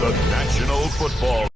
the National Football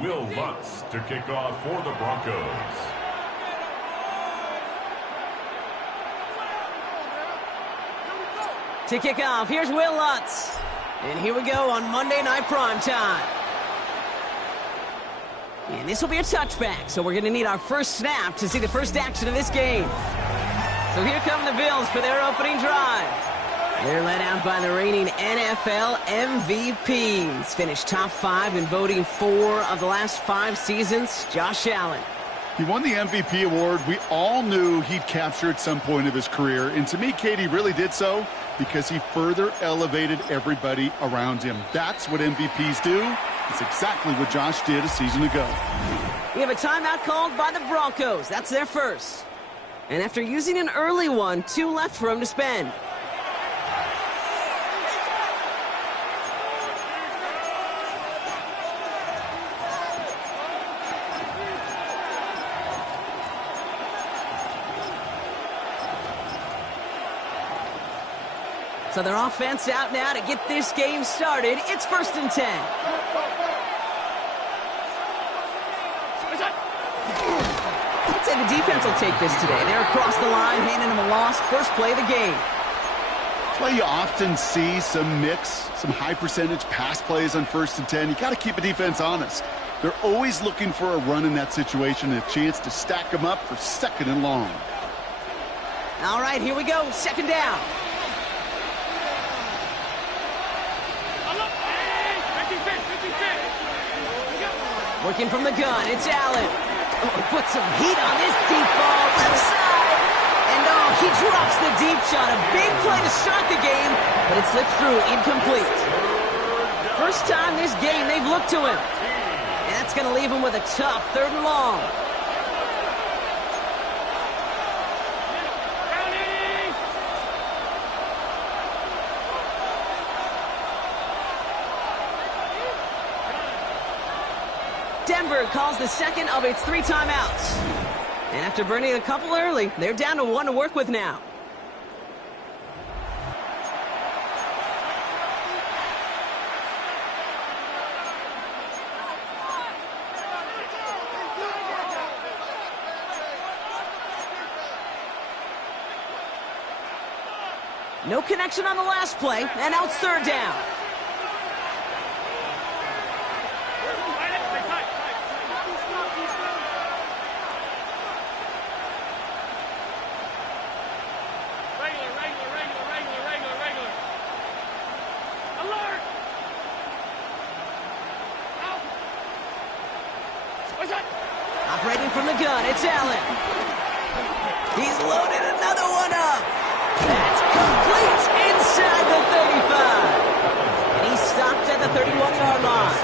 Will Lutz to kick off for the Broncos. To kick off, here's Will Lutz. And here we go on Monday Night Primetime. And this will be a touchback, so we're going to need our first snap to see the first action of this game. So here come the Bills for their opening drive. They're led out by the reigning NFL MVPs. Finished top 5 in voting 4 of the last 5 seasons, Josh Allen. He won the MVP award. We all knew he'd capture at some point of his career. And to me, Katie really did so because he further elevated everybody around him. That's what MVPs do. It's exactly what Josh did a season ago. We have a timeout called by the Broncos. That's their first. And after using an early one, 2 left for him to spend. So their offense out now to get this game started. It's 1st and 10. I'd say the defense will take this today. They're across the line, handing them a loss. First play of the game. That's why you often see some mix, some high percentage pass plays on 1st and 10. You got to keep a defense honest. They're always looking for a run in that situation and a chance to stack them up for 2nd and long. All right, here we go. 2nd down. Working from the gun, it's Allen. Oh, he puts some heat on this deep ball, left side. And oh, he drops the deep shot. A big play to start the game, but it slips through, incomplete. First time this game they've looked to him. And that's going to leave him with a tough 3rd and long. Denver calls the second of its 3 timeouts. And after burning a couple early, they're down to 1 to work with now. No connection on the last play, and now it's 3rd down. Operating from the gun, it's Allen. He's loaded another one up. That's complete inside the 35. And he's stopped at the 31-yard line.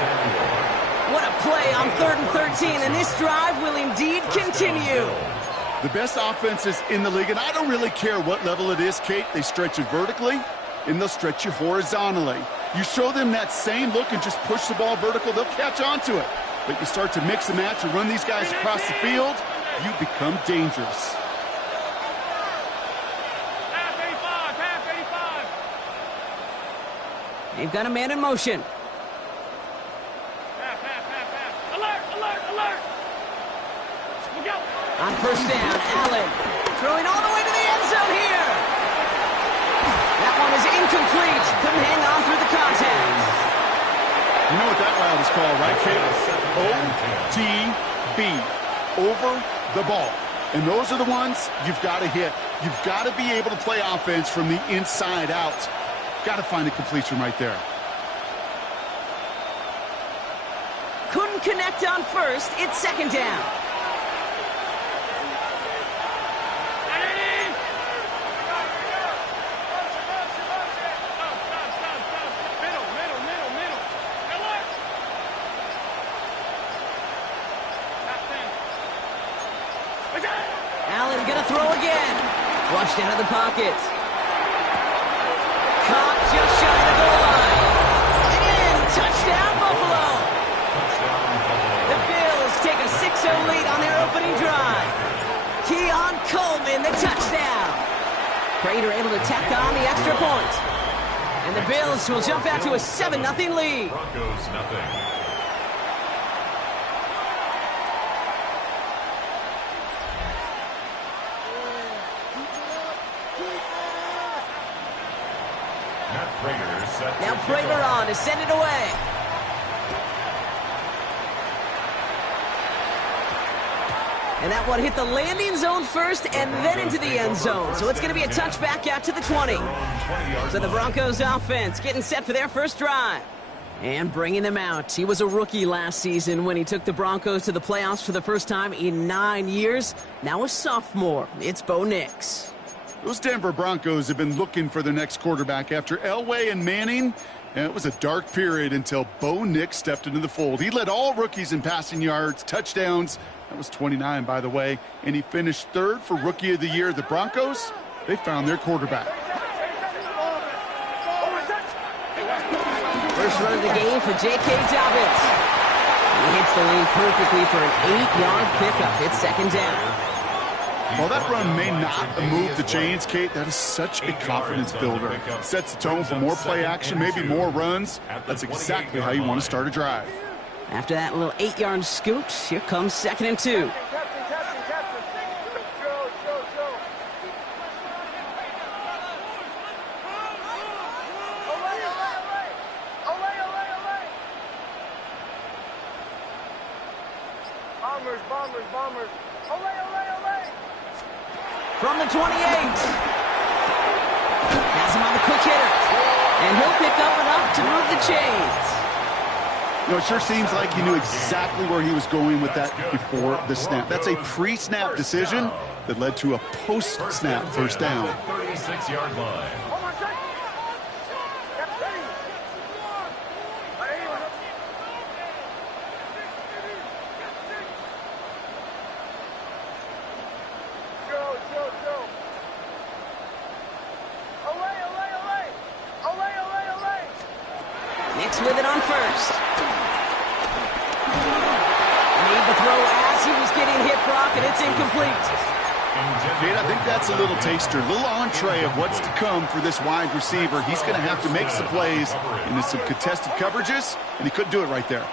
What a play on 3rd and 13, and this drive will indeed continue. The best offenses in the league, and I don't really care what level it is, Kate. They stretch you vertically, and they'll stretch you horizontally. You show them that same look and just push the ball vertical, they'll catch on to it. But you start to mix and match and run these guys across the field, you become dangerous. Half 85. They've got a man in motion. Half. Alert. Look out. On 1st down, Allen throwing all the way to the end zone here. That one is incomplete. Couldn't hang on through the contact. You know what that route is called, right, Kate? OTB, over the ball. And those are the ones you've got to hit. You've got to be able to play offense from the inside out. Got to find a completion right there. Couldn't connect on 1st. It's 2nd down. Allen gonna throw again. Flushed out of the pocket. Caught just shy of the goal line. And touchdown, Buffalo. The Bills take a 6-0 lead on their opening drive. Keon Coleman, the touchdown. Prater able to tack on the extra point. And the Bills will jump out to a 7-0 lead. Broncos nothing. Now Prater on to send it away. And that one hit the landing zone first and then into the end zone. So it's going to be a touchback out to the 20. So the Broncos offense getting set for their first drive. And bringing them out. He was a rookie last season when he took the Broncos to the playoffs for the first time in 9 years. Now a sophomore. It's Bo Nix. Those Denver Broncos have been looking for their next quarterback after Elway and Manning. And it was a dark period until Bo Nix stepped into the fold. He led all rookies in passing yards, touchdowns. That was 29, by the way. And he finished third for Rookie of the Year. The Broncos, they found their quarterback. First run of the game for J.K. Dobbins. He hits the lane perfectly for an 8-yard pickup. It's second down. While that run may not move the chains, Kate, that is such a confidence builder. Sets the tone for more play action, maybe more runs. That's exactly how you want to start a drive. After that little 8-yard scoot, here comes second and 2. Bombers. Olay. From the 28. Has him on the quick hitter. And he'll pick up enough to move the chains. You know, it sure seems like he knew exactly where he was going with that before the snap. That's a pre-snap decision that led to a post-snap first down. 36-yard line. With it on first. Made the throw as he was getting hit, Brock, and it's incomplete. Kate, I think that's a little taster, a little entree of what's to come for this wide receiver. He's going to have to make some plays into some contested coverages, and he couldn't do it right there.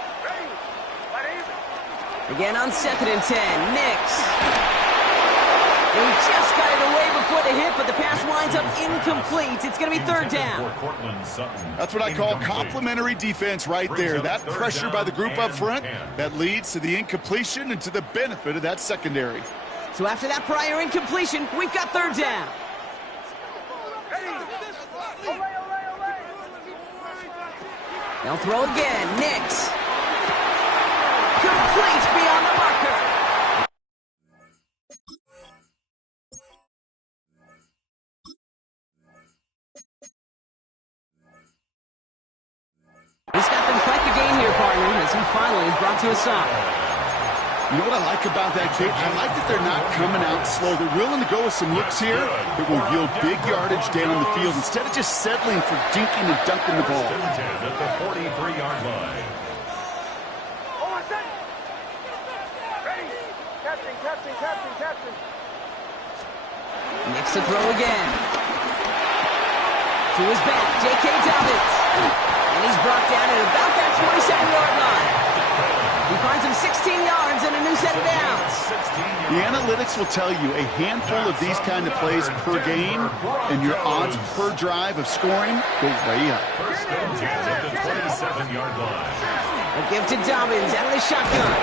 Again on second and 10, Nix. He just got it away before the hit, but the pass winds up incomplete. It's going to be third down. That's what I call complimentary defense right there. That pressure by the group up front, that leads to the incompletion and to the benefit of that secondary. So after that prior incompletion, we've got third down. They'll throw again. Nix. Complete beyond the marker. He's got them quite the game here, partner, as he finally is brought to a stop. You know what I like about that, Kate? I like that they're not coming out slow. They're willing to go with some looks here that will yield big yardage down the field instead of just settling for dinking and dunking the ball. At the 43-yard line. Captain. Nix to throw again. To his back, J.K. Dobbins. And he's brought down at about that 27-yard line. He finds him 16 yards and a new set of downs. The analytics will tell you a handful of these kind of plays per game, and your odds per drive of scoring go way up. First and 10 at the 27-yard line. A give to Dobbins out of the shotgun.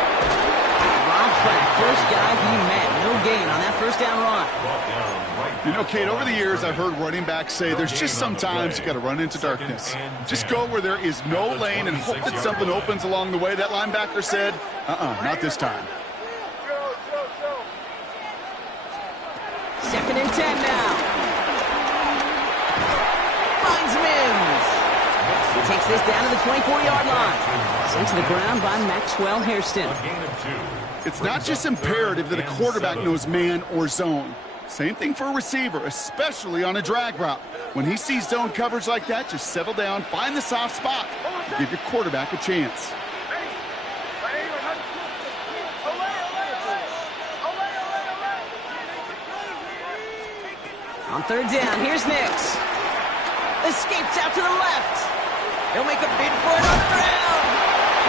Robbed by the first guy he met. No gain on that first down run. You know, Kate, over the years, I've heard running backs say there's just sometimes you got to run into darkness. Just go where there is no lane and hope that something opens along the way. That linebacker said, not this time. Second and 10 now. Finds Mims. He takes this down to the 24-yard line. Sent to the ground by Maxwell Hairston. It's not just imperative that a quarterback knows man or zone. Same thing for a receiver, especially on a drag route. When he sees zone coverage like that, just settle down, find the soft spot, and give your quarterback a chance. On third down, here's Nix. Escapes out to the left. He'll make a bid for it on the ground.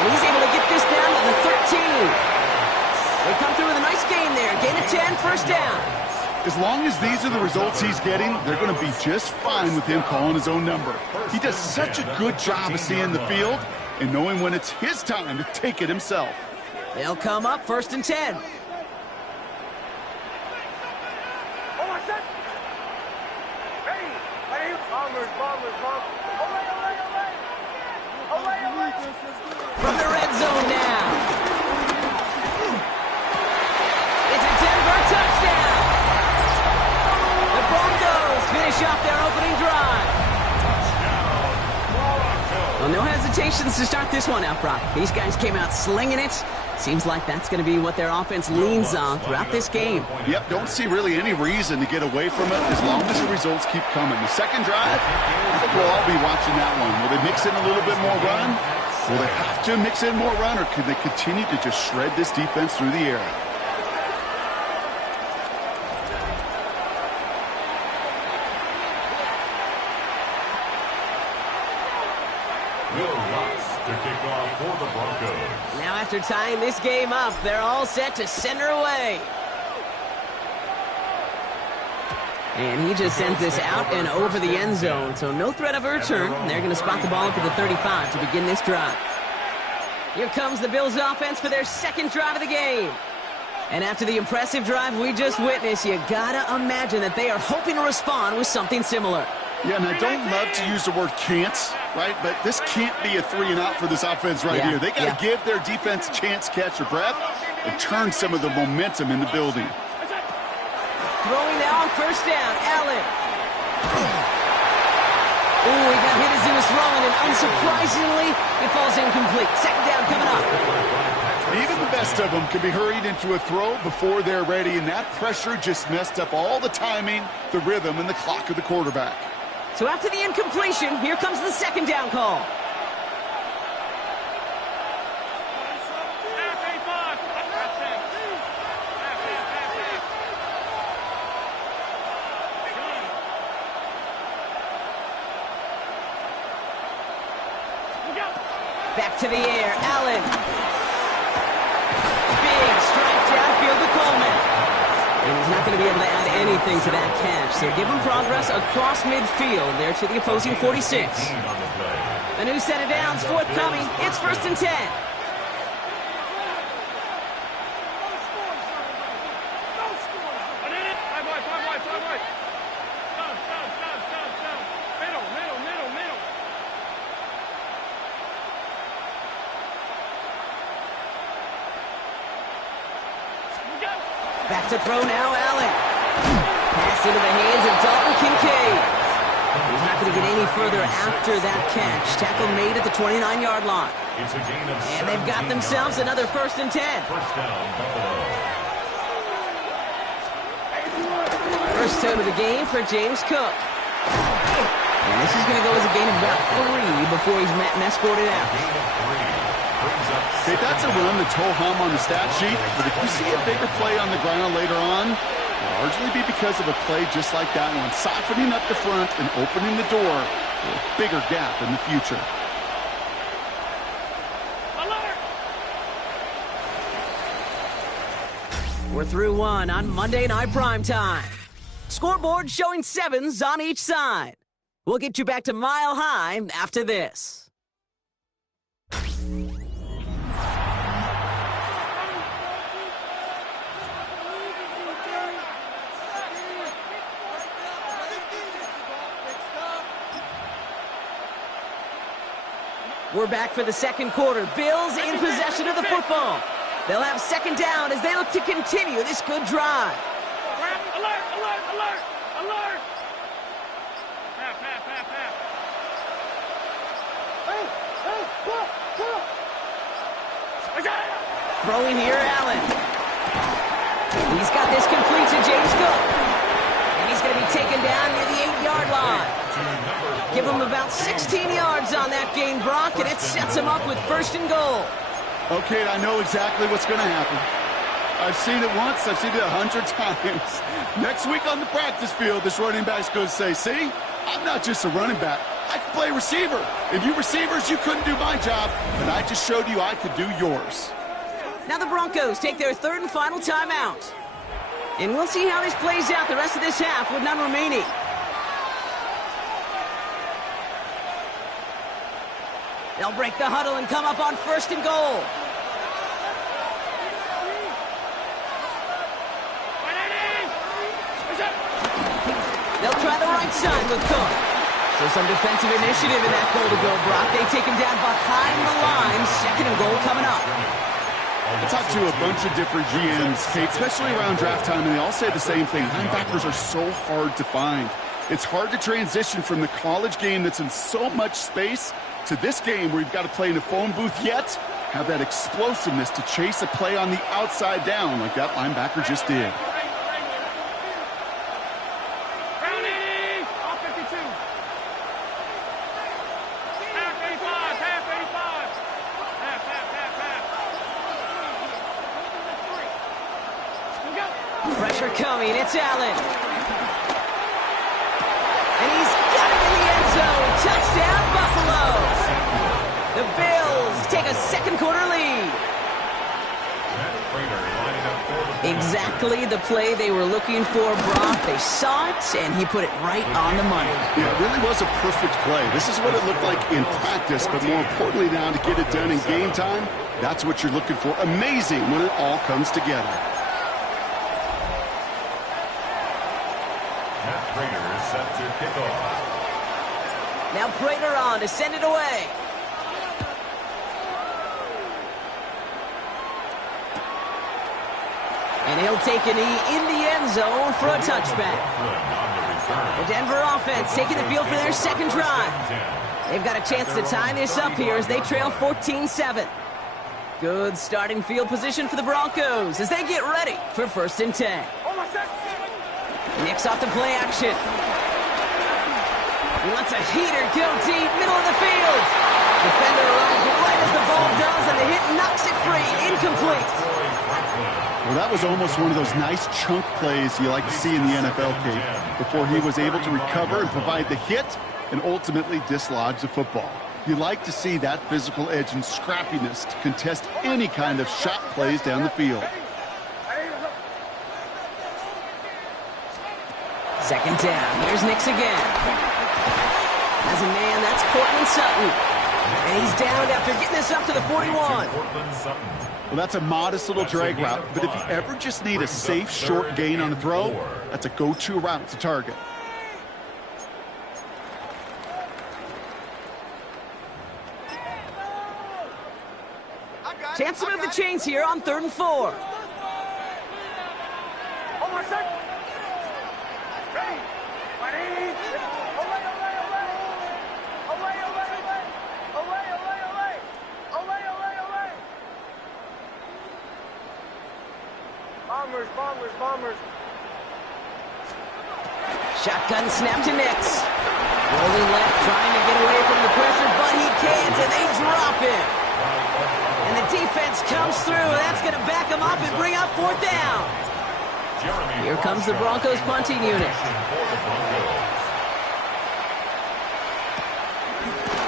And he's able to get this down to the 13. They come through with a nice gain there. Gain of 10, first down. As long as these are the results he's getting, they're going to be just fine with him calling his own number. He does such a good job of seeing the field and knowing when it's his time to take it himself. They'll come up 1st and 10. From the red zone now. It's a Denver touchdown. The Broncos finish off their opening drive. Well, no hesitations to start this one out, Brock. These guys came out slinging it. Seems like that's going to be what their offense leans on throughout this game. Yep, don't see really any reason to get away from it as long as the results keep coming. The second drive, I think we'll all be watching that one. Will they mix in a little bit more run? Will they have to mix in more run, or can they continue to just shred this defense through the air? To kick off for the Broncos. Now after tying this game up, they're all set to send her away. And he just sends this out and over the end zone, so no threat of a return. They're going to spot the ball up at the 35 to begin this drive. Here comes the Bills offense for their second drive of the game. And after the impressive drive we just witnessed, you gotta imagine that they are hoping to respond with something similar. Yeah, and I don't love to use the word can't, right? But this can't be a 3-and-out for this offense right here. They got to give their defense a chance to catch their breath and turn some of the momentum in the building. Throwing now on 1st down, Allen. Ooh, he got hit as he was throwing, and unsurprisingly, it falls incomplete. Second down coming up. Even the best of them can be hurried into a throw before they're ready, and that pressure just messed up all the timing, the rhythm, and the clock of the quarterback. So after the incompletion, here comes the second down call. Back to the air, Allen. Big strike downfield to Coleman. And he's not going to be able to add anything to that catch. So give him progress across midfield there to the opposing 46. A new set of downs forthcoming. It's 1st and 10. Back to throw now, Allen. Pass into the hands of Dalton Kincaid. He's not going to get any further after that catch. Tackle made at the 29-yard line. It's a gain of 17 and they've got themselves yards. another 1st and 10. First down, Buffalo. First time of the game for James Cook. And this is going to go as a gain of about 3 before he's escorted out. Gain of 3. Okay, that's a run that's ho-hum on the stat sheet, but if you see a bigger play on the ground later on, it'll largely be because of a play just like that one, softening up the front and opening the door for a bigger gap in the future. We're through one on Monday Night Primetime. Scoreboard showing 7s on each side. We'll get you back to Mile High after this. We're back for the second quarter. Bills in possession of the football. They'll have second down as they look to continue this good drive. Alert! Alert! Alert! Alert! Pass, pass, pass, pass. Hey! Hey! Look! Look! I got it! Throwing here, Allen. He's got this complete to James Cook. And he's going to be taken down near the 8-yard line. Give him about 16 yards on that gain, Brock, and it sets him up with 1st and goal. Okay, I know exactly what's going to happen. I've seen it once, I've seen it 100 times. Next week on the practice field, this running back's going to say, see, I'm not just a running back. I can play receiver. And you receivers, you couldn't do my job, and I just showed you I could do yours. Now the Broncos take their 3rd and final timeout. And we'll see how this plays out the rest of this half with none remaining. They'll break the huddle and come up on 1st and goal. They'll try the right side with Cook. So some defensive initiative in that goal to go, Brock. They take him down behind the line. 2nd and goal coming up. I talked to a bunch of different GMs, Kate, especially around draft time, and they all say the same thing. Linebackers are so hard to find. It's hard to transition from the college game that's in so much space to this game where you've got to play in a phone booth, yet have that explosiveness to chase a play on the outside down like that linebacker just did. Pressure coming, it's Allen. And he's got it in the end zone. Touchdown, Buffalo. The Bills take a 2nd quarter lead. Exactly the play they were looking for, Brock. They saw it, and he put it right on the money. Yeah, it really was a perfect play. This is what it looked like in practice, but more importantly now to get it done in game time, that's what you're looking for. Amazing when it all comes together. Prater is set to kick off. Now Prater on to send it away. And he'll take a knee in the end zone for a touchback. The Denver offense taking the field for their 2nd drive. They've got a chance to tie this up here as they trail 14-7. Good starting field position for the Broncos as they get ready for 1st and 10. Nick's off the play action. He lets a heater go deep, middle of the field. Defender arrives right as the ball does, and the hit knocks it free. Incomplete. Well, that was almost one of those nice chunk plays you like to see in the NFL, Kate, before he was able to recover and provide the hit and ultimately dislodge the football. You like to see that physical edge and scrappiness to contest any kind of shot plays down the field. 2nd down. Here's Nix again. As a man, that's Cortland Sutton. And he's down after getting this up to the 41. Well, that's a modest little drag route, but if you ever just need a safe, short gain on a throw, that's a go-to route to target. Chance to move the chains here on 3rd and 4. Bombers. Shotgun snap to Nix. Rolling left, trying to get away from the pressure, but he can't, and they drop him. And the defense comes through, and that's going to back him up and bring up 4th down. Here comes the Broncos punting unit.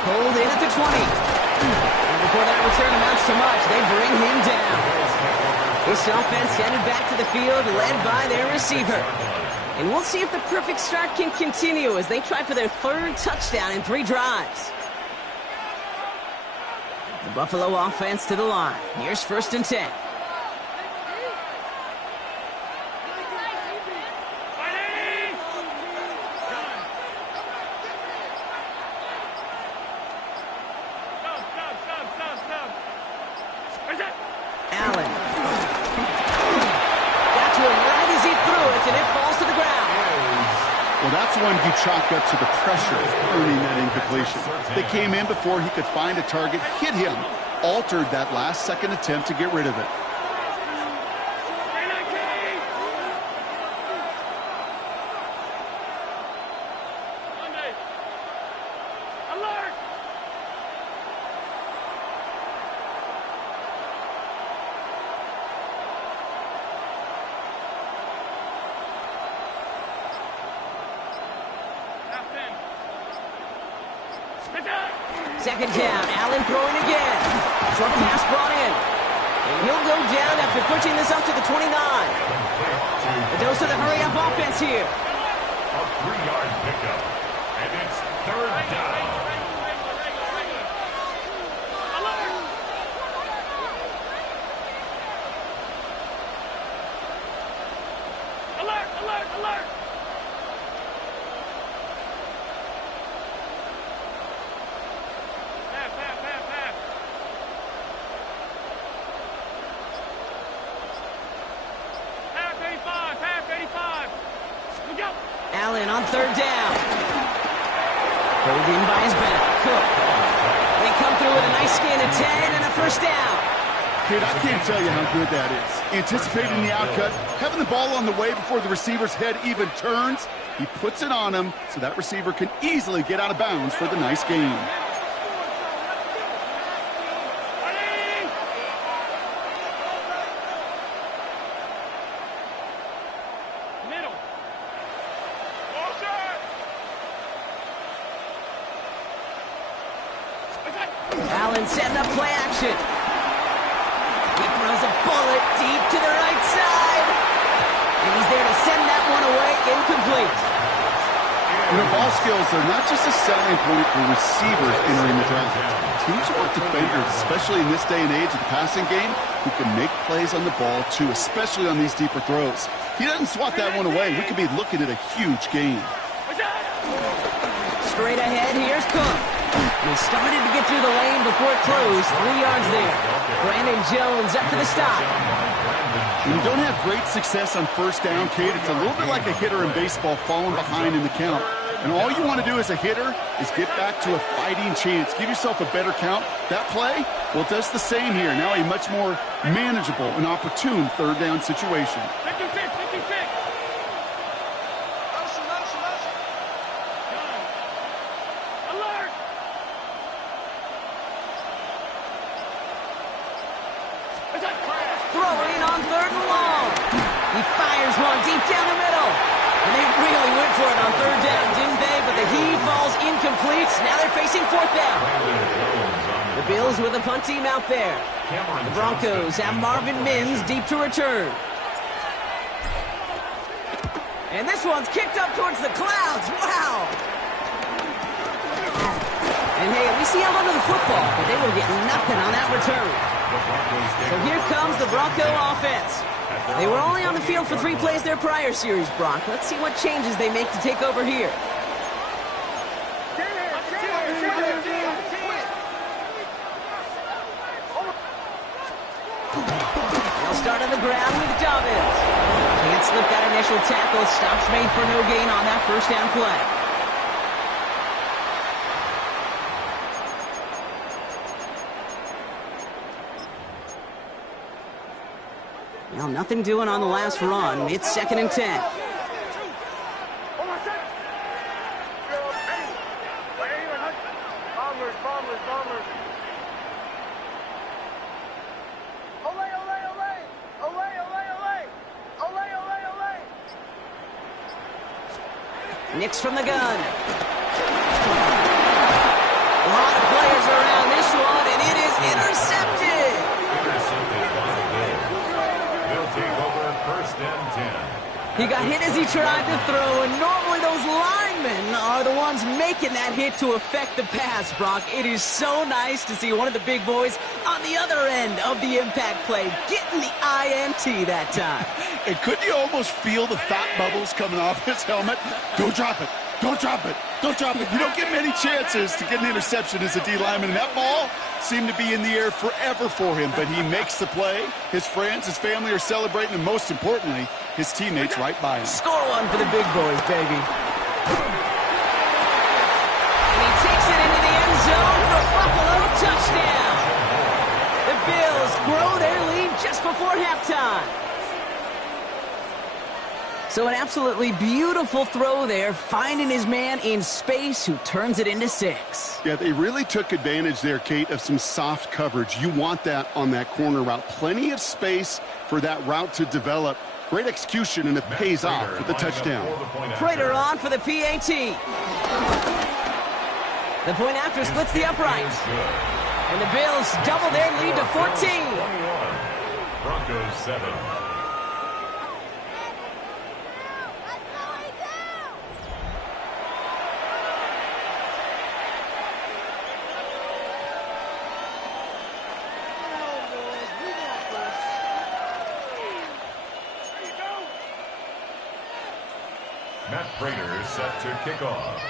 Pulled in at the 20. And before that return amounts to much, they bring him down. This offense headed back to the field, led by their receiver. And we'll see if the perfect start can continue as they try for their 3rd touchdown in 3 drives. The Buffalo offense to the line. Here's 1st and 10. Allen. Got to him right as he threw it, and it falls to the ground. Well, that's one he chalked up to the pressure of earning that incompletion. They came in before he could find a target, hit him, altered that last-second attempt to get rid of it. Second down, Allen throwing again. Short pass brought in. And He'll go down after pushing this up to the 29. A dose of the hurry-up offense here. A 3-yard pickup. And it's third down. Alert! Alert! Alert! Pass, pass, pass, pass. Pass 85, pass 85. We go. Allen on third down. Pulled in by his back. Cook. They come through with a nice gain of 10 and a first down. Kid, I can't tell you how good that is. Anticipating the outcut, having the ball on the way before the receiver's head even turns, he puts it on him so that receiver can easily get out of bounds for the nice gain. Ready? Middle. Allen setting up play action. He throws a bullet deep to the right side. And he's there to send that one away, incomplete. You know, ball skills are not just a selling point for receivers entering the draft. Teams want defenders, especially in this day and age of the passing game, who can make plays on the ball too, especially on these deeper throws. He doesn't swat that one away. We could be looking at a huge gain. Straight ahead, here's Cook. He started to get through the lane before it closed. 3 yards there. Brandon Jones up to the stop. When you don't have great success on first down, Kate, it's a little bit like a hitter in baseball falling behind in the count. And all you want to do as a hitter is get back to a fighting chance. Give yourself a better count. That play, well, it does the same here. Now a much more manageable and opportune third down situation. 56, 56. Alert! Throwing on third and long. He fires one deep down the middle. And they really went for it on third down, didn't they? But the heave falls incomplete. Now they're facing fourth down. The Bills with a punt team out there. The Broncos have Marvin Mims deep to return. And this one's kicked up towards the clouds. Wow! And hey, at least he held onto the football, but they will get nothing on that return. So here comes the Bronco offense. They were only on the field for 3 plays their prior series, Brock. Let's see what changes they make to take over here. They'll start on the ground with Dobbins. Can't slip that initial tackle. Stops made for no gain on that first down play. Well, nothing doing on the last run. It's 2nd and 10. Nix from the gun. A lot of players around this one, and it is intercepted. They'll take over first and 10. He got hit as he tried to throw, and normally those linemen are the ones making that hit to affect the pass, Brock. It is so nice to see one of the big boys on the other end of the impact play, getting the INT that time. And couldn't you almost feel the thought bubbles coming off his helmet? Don't drop it. Don't drop it. Don't drop it. You don't get many chances to get an interception as a D lineman. And that ball seemed to be in the air forever for him. But he makes the play. His friends, his family are celebrating. And most importantly, his teammates right by him. Score one for the big boys, baby. And he takes it into the end zone for Buffalo touchdown. The Bills grow their lead just before halftime. So an absolutely beautiful throw there, finding his man in space who turns it into 6. Yeah, they really took advantage there, Kate, of some soft coverage. You want that on that corner route. Plenty of space for that route to develop. Great execution, and it pays off with the touchdown. Prater on for the PAT. The point after splits the uprights. And the Bills double their lead to 14. Broncos 7. Matt Prater set to kick off.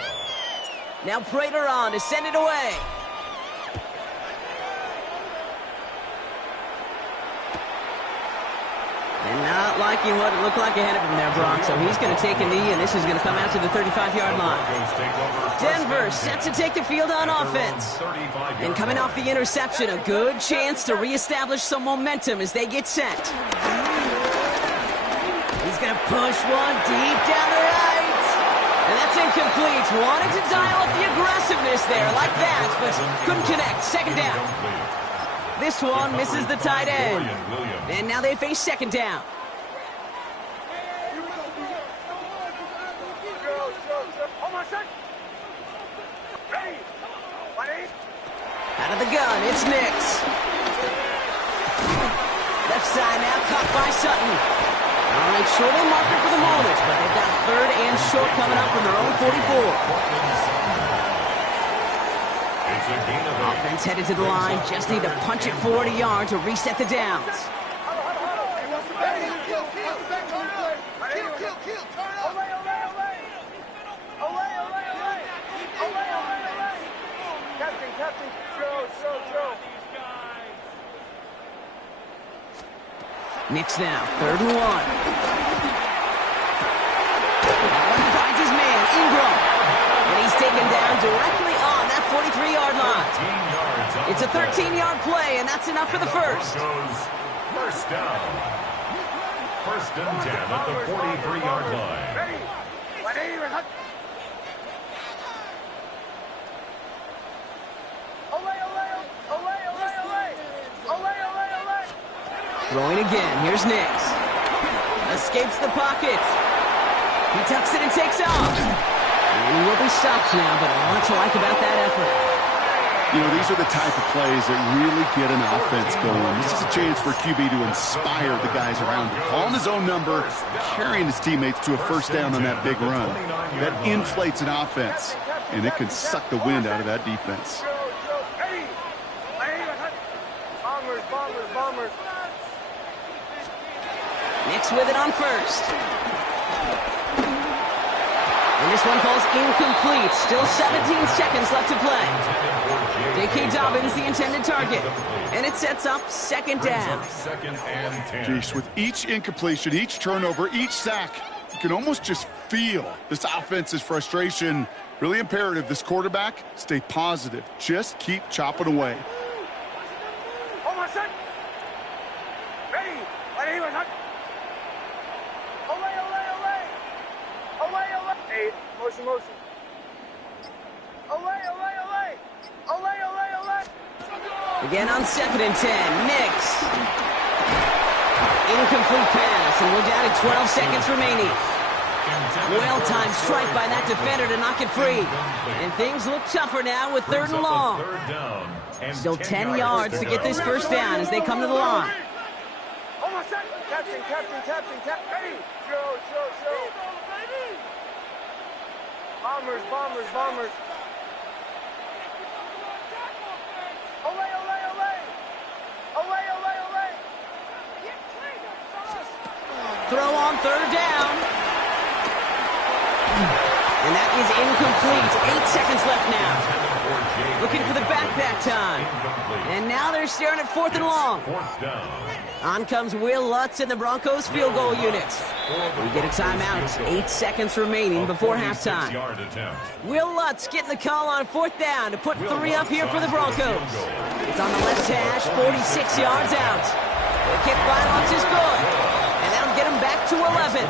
Now Prater on to send it away. And not liking what it looked like ahead of him there, Brock. So he's going to take a knee, and this is going to come out to the 35-yard line. Denver set to take the field on offense. And coming off the interception, a good chance to reestablish some momentum as they get set. He's going to push one deep down the right. And that's incomplete. Wanted to dial up the aggressiveness there like that, but couldn't connect. Second down. This one misses the tight end. And now they face second down. Out of the gun, it's Nix. Left side now, caught by Sutton. All right, short of the marker for the moment, but they've got third and short coming up from their own 44. Offense headed to the line. Just need to punch it forward a yard to reset the downs. Nix now, third and one. That one finds his man, Ingram. And he's taken down directly on that 43-yard line. It's a 13-yard play, and that's enough for the first. First down. First and 10 at the 43-yard line. Throwing again. Here's Nix. Escapes the pocket. He tucks it and takes off. And he will be stopped now, but a lot to like about that effort. You know, these are the type of plays that really get an offense going. This is a chance for QB to inspire the guys around him. Calling his own number, carrying his teammates to a first down on that big run. That inflates an offense, and it can suck the wind out of that defense. Nix with it on first. And this one falls incomplete. Still 17 seconds left to play. J.K. Dobbins, the intended target. And it sets up second down. Jeez, with each incompletion, each turnover, each sack, you can almost just feel this offense's frustration. Really imperative, this quarterback, stay positive. Just keep chopping away. Motion. Again on 2nd and 10. Nix. Incomplete pass, and we're down to 12 seconds remaining. Well-timed strike by that defender to knock it free. And things look tougher now with 3rd and long. Still 10 yards to get this first down as they come to the line. Captain. Hey, Joe. Bombers. Throw on 3rd down. And that is incomplete. 8 seconds left now. Looking for the back that time. And now they're staring at 4th and long. On comes Will Lutz and the Broncos field goal unit. We get a timeout. 8 seconds remaining before halftime. Will Lutz getting the call on 4th down to put 3 up here for the Broncos. It's on the left hash, 46 yards out. The kick by Lutz is good. And that'll get him back to 11.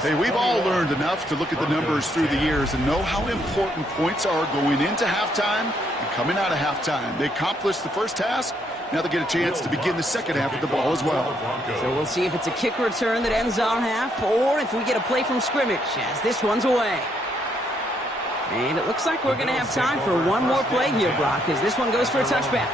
Hey, we've all learned enough to look at the numbers through the years and know how important points are going into halftime and coming out of halftime. They accomplished the first task. Now they get a chance to begin the second half of the ball as well. So we'll see if it's a kick return that ends our half or if we get a play from scrimmage as this one's away. And it looks like we're going to have time for one more play here, Brock, as this one goes for a touchback.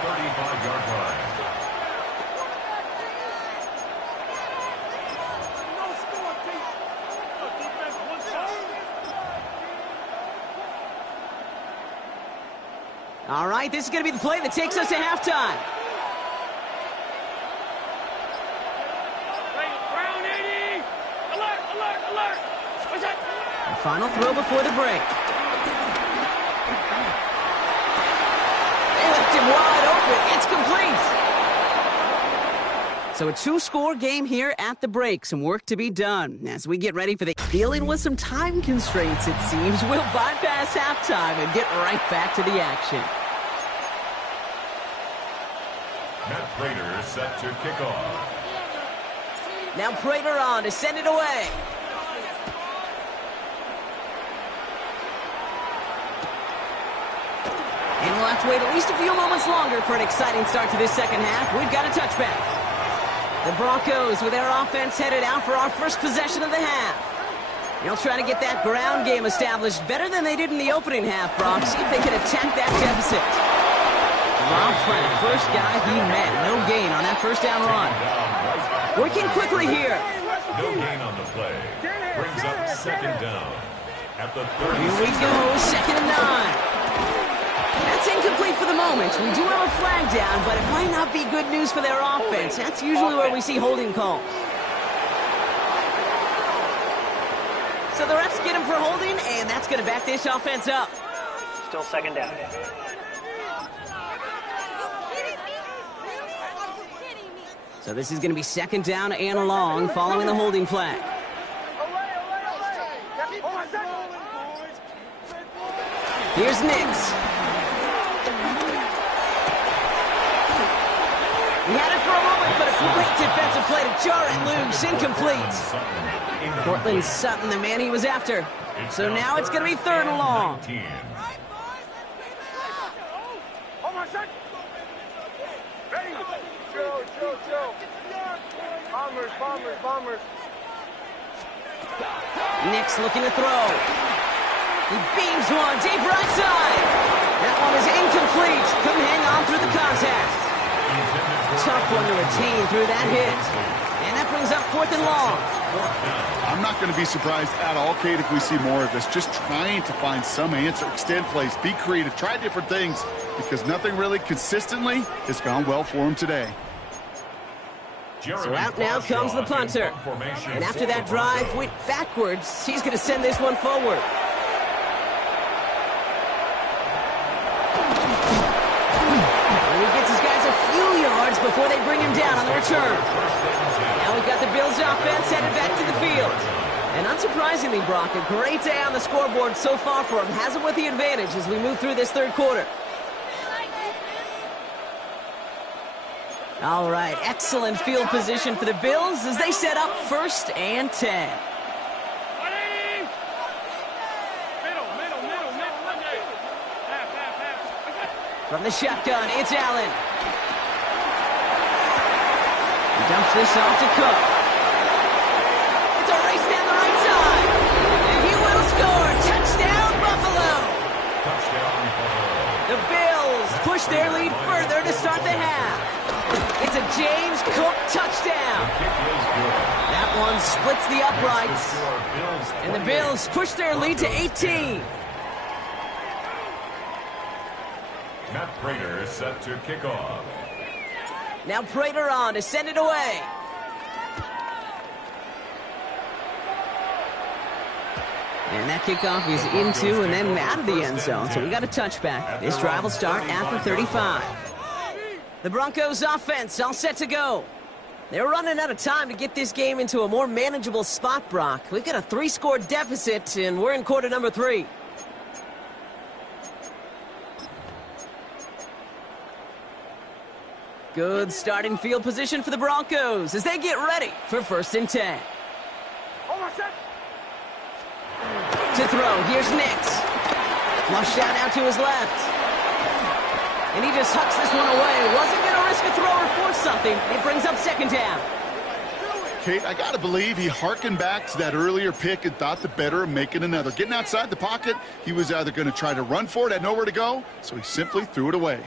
All right, this is going to be the play that takes us to halftime. Ground 80. Alert, alert, alert. What's that? The final throw before the break. They left him wide open. It's complete. So a two-score game here at the break. Some work to be done as we get ready for the... Dealing with some time constraints, it seems. We'll bypass halftime and get right back to the action. Matt Prater set to kick off. Now Prater on to send it away. And we'll have to wait at least a few moments longer for an exciting start to this second half. We've got a touchback. The Broncos with their offense headed out for our first possession of the half. They'll try to get that ground game established better than they did in the opening half, Brock. See if they can attack that deficit. Robbed by the first guy he met. No gain on that first down run. Working quickly here. No gain on the play. Brings up second down at the 30. Here we go, 2nd and 9. That's incomplete for the moment. We do have a flag down, but it might not be good news for their offense. That's usually where we see holding calls. So the refs get him for holding, and that's going to back this offense up. Still 2nd down. So this is going to be 2nd down and long following the holding flag. Here's Nix. He had it for a moment, but a great defensive play to jar it loose. Incomplete. Cortland Sutton, the man he was after. So now it's going to be 3rd and long. Bombers. Nix looking to throw. He beams one deep right side. That one is incomplete. Couldn't hang on through the contact. Tough one to retain through that hit. And that brings up 4th and long. I'm not going to be surprised at all, Kate, if we see more of this. Just trying to find some answer, extend plays, be creative, try different things, because nothing really consistently has gone well for him today. So out now comes the punter. And after that drive went backwards, he's going to send this one forward. And he gets his guys a few yards before they bring him down on the return. Now we've got the Bills offense headed back to the field. And unsurprisingly, Brock, a great day on the scoreboard so far for him. Has him with the advantage as we move through this 3rd quarter. All right, excellent field position for the Bills as they set up 1st and 10. From the shotgun, it's Allen. He dumps this off to Cook. It's a race down the right side. And he will score. Touchdown, Buffalo. The Bills push their lead further to start the half. It's a James Cook touchdown. That one splits the uprights. And the Bills push their lead to 18. Matt Prater is set to kick off. Now Prater on to send it away. And that kickoff is into and then out of the end zone. So we got a touchback. This drive will start at the 35. The Broncos offense all set to go. They're running out of time to get this game into a more manageable spot, Brock. We've got a 3-score deficit, and we're in quarter number 3. Good starting field position for the Broncos as they get ready for 1st and 10. To throw, here's Nix. Flushed out now to his left. And he just hucks this one away. Wasn't going to risk a throw or force something. It brings up 2nd down. Kate, I got to believe he harkened back to that earlier pick and thought the better of making another. Getting outside the pocket, he was either going to try to run for it, had nowhere to go, so he simply threw it away.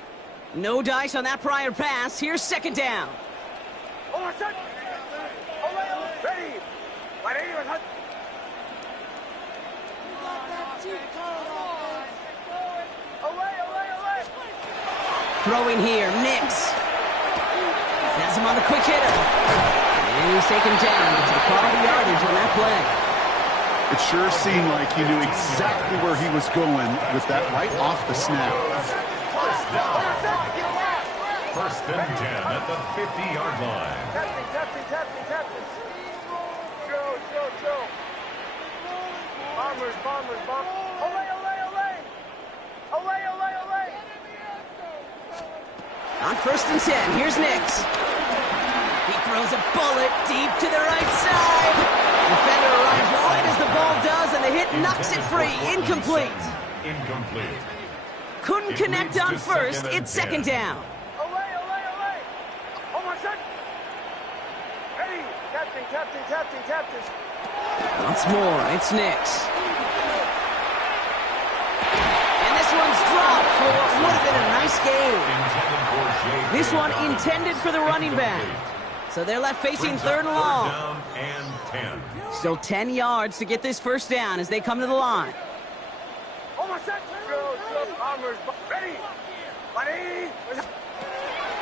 No dice on that prior pass. Here's 2nd down. throwing here. Nix has him on the quick hitter. And he's taken down. It's a quality yardage on that play. It sure seemed like he knew exactly where he was going with that right off the snap. First and 10 at the 50-yard line. Captain. Go. Bombers. Olay. On first and 10, here's Nix. He throws a bullet deep to the right side. Defender arrives right as the ball does, and the hit knocks it free. Incomplete. Couldn't connect on first. It's second down. Olay. Hold on a sec. Hey, Captain. Once more, it's Nix. And this one's dropped for what would have been a nice game. This one intended for the running back. So they're left facing third and long. Down and 10. Still 10 yards to get this first down as they come to the line. Hold on a sec. Go. Bombers. Ready.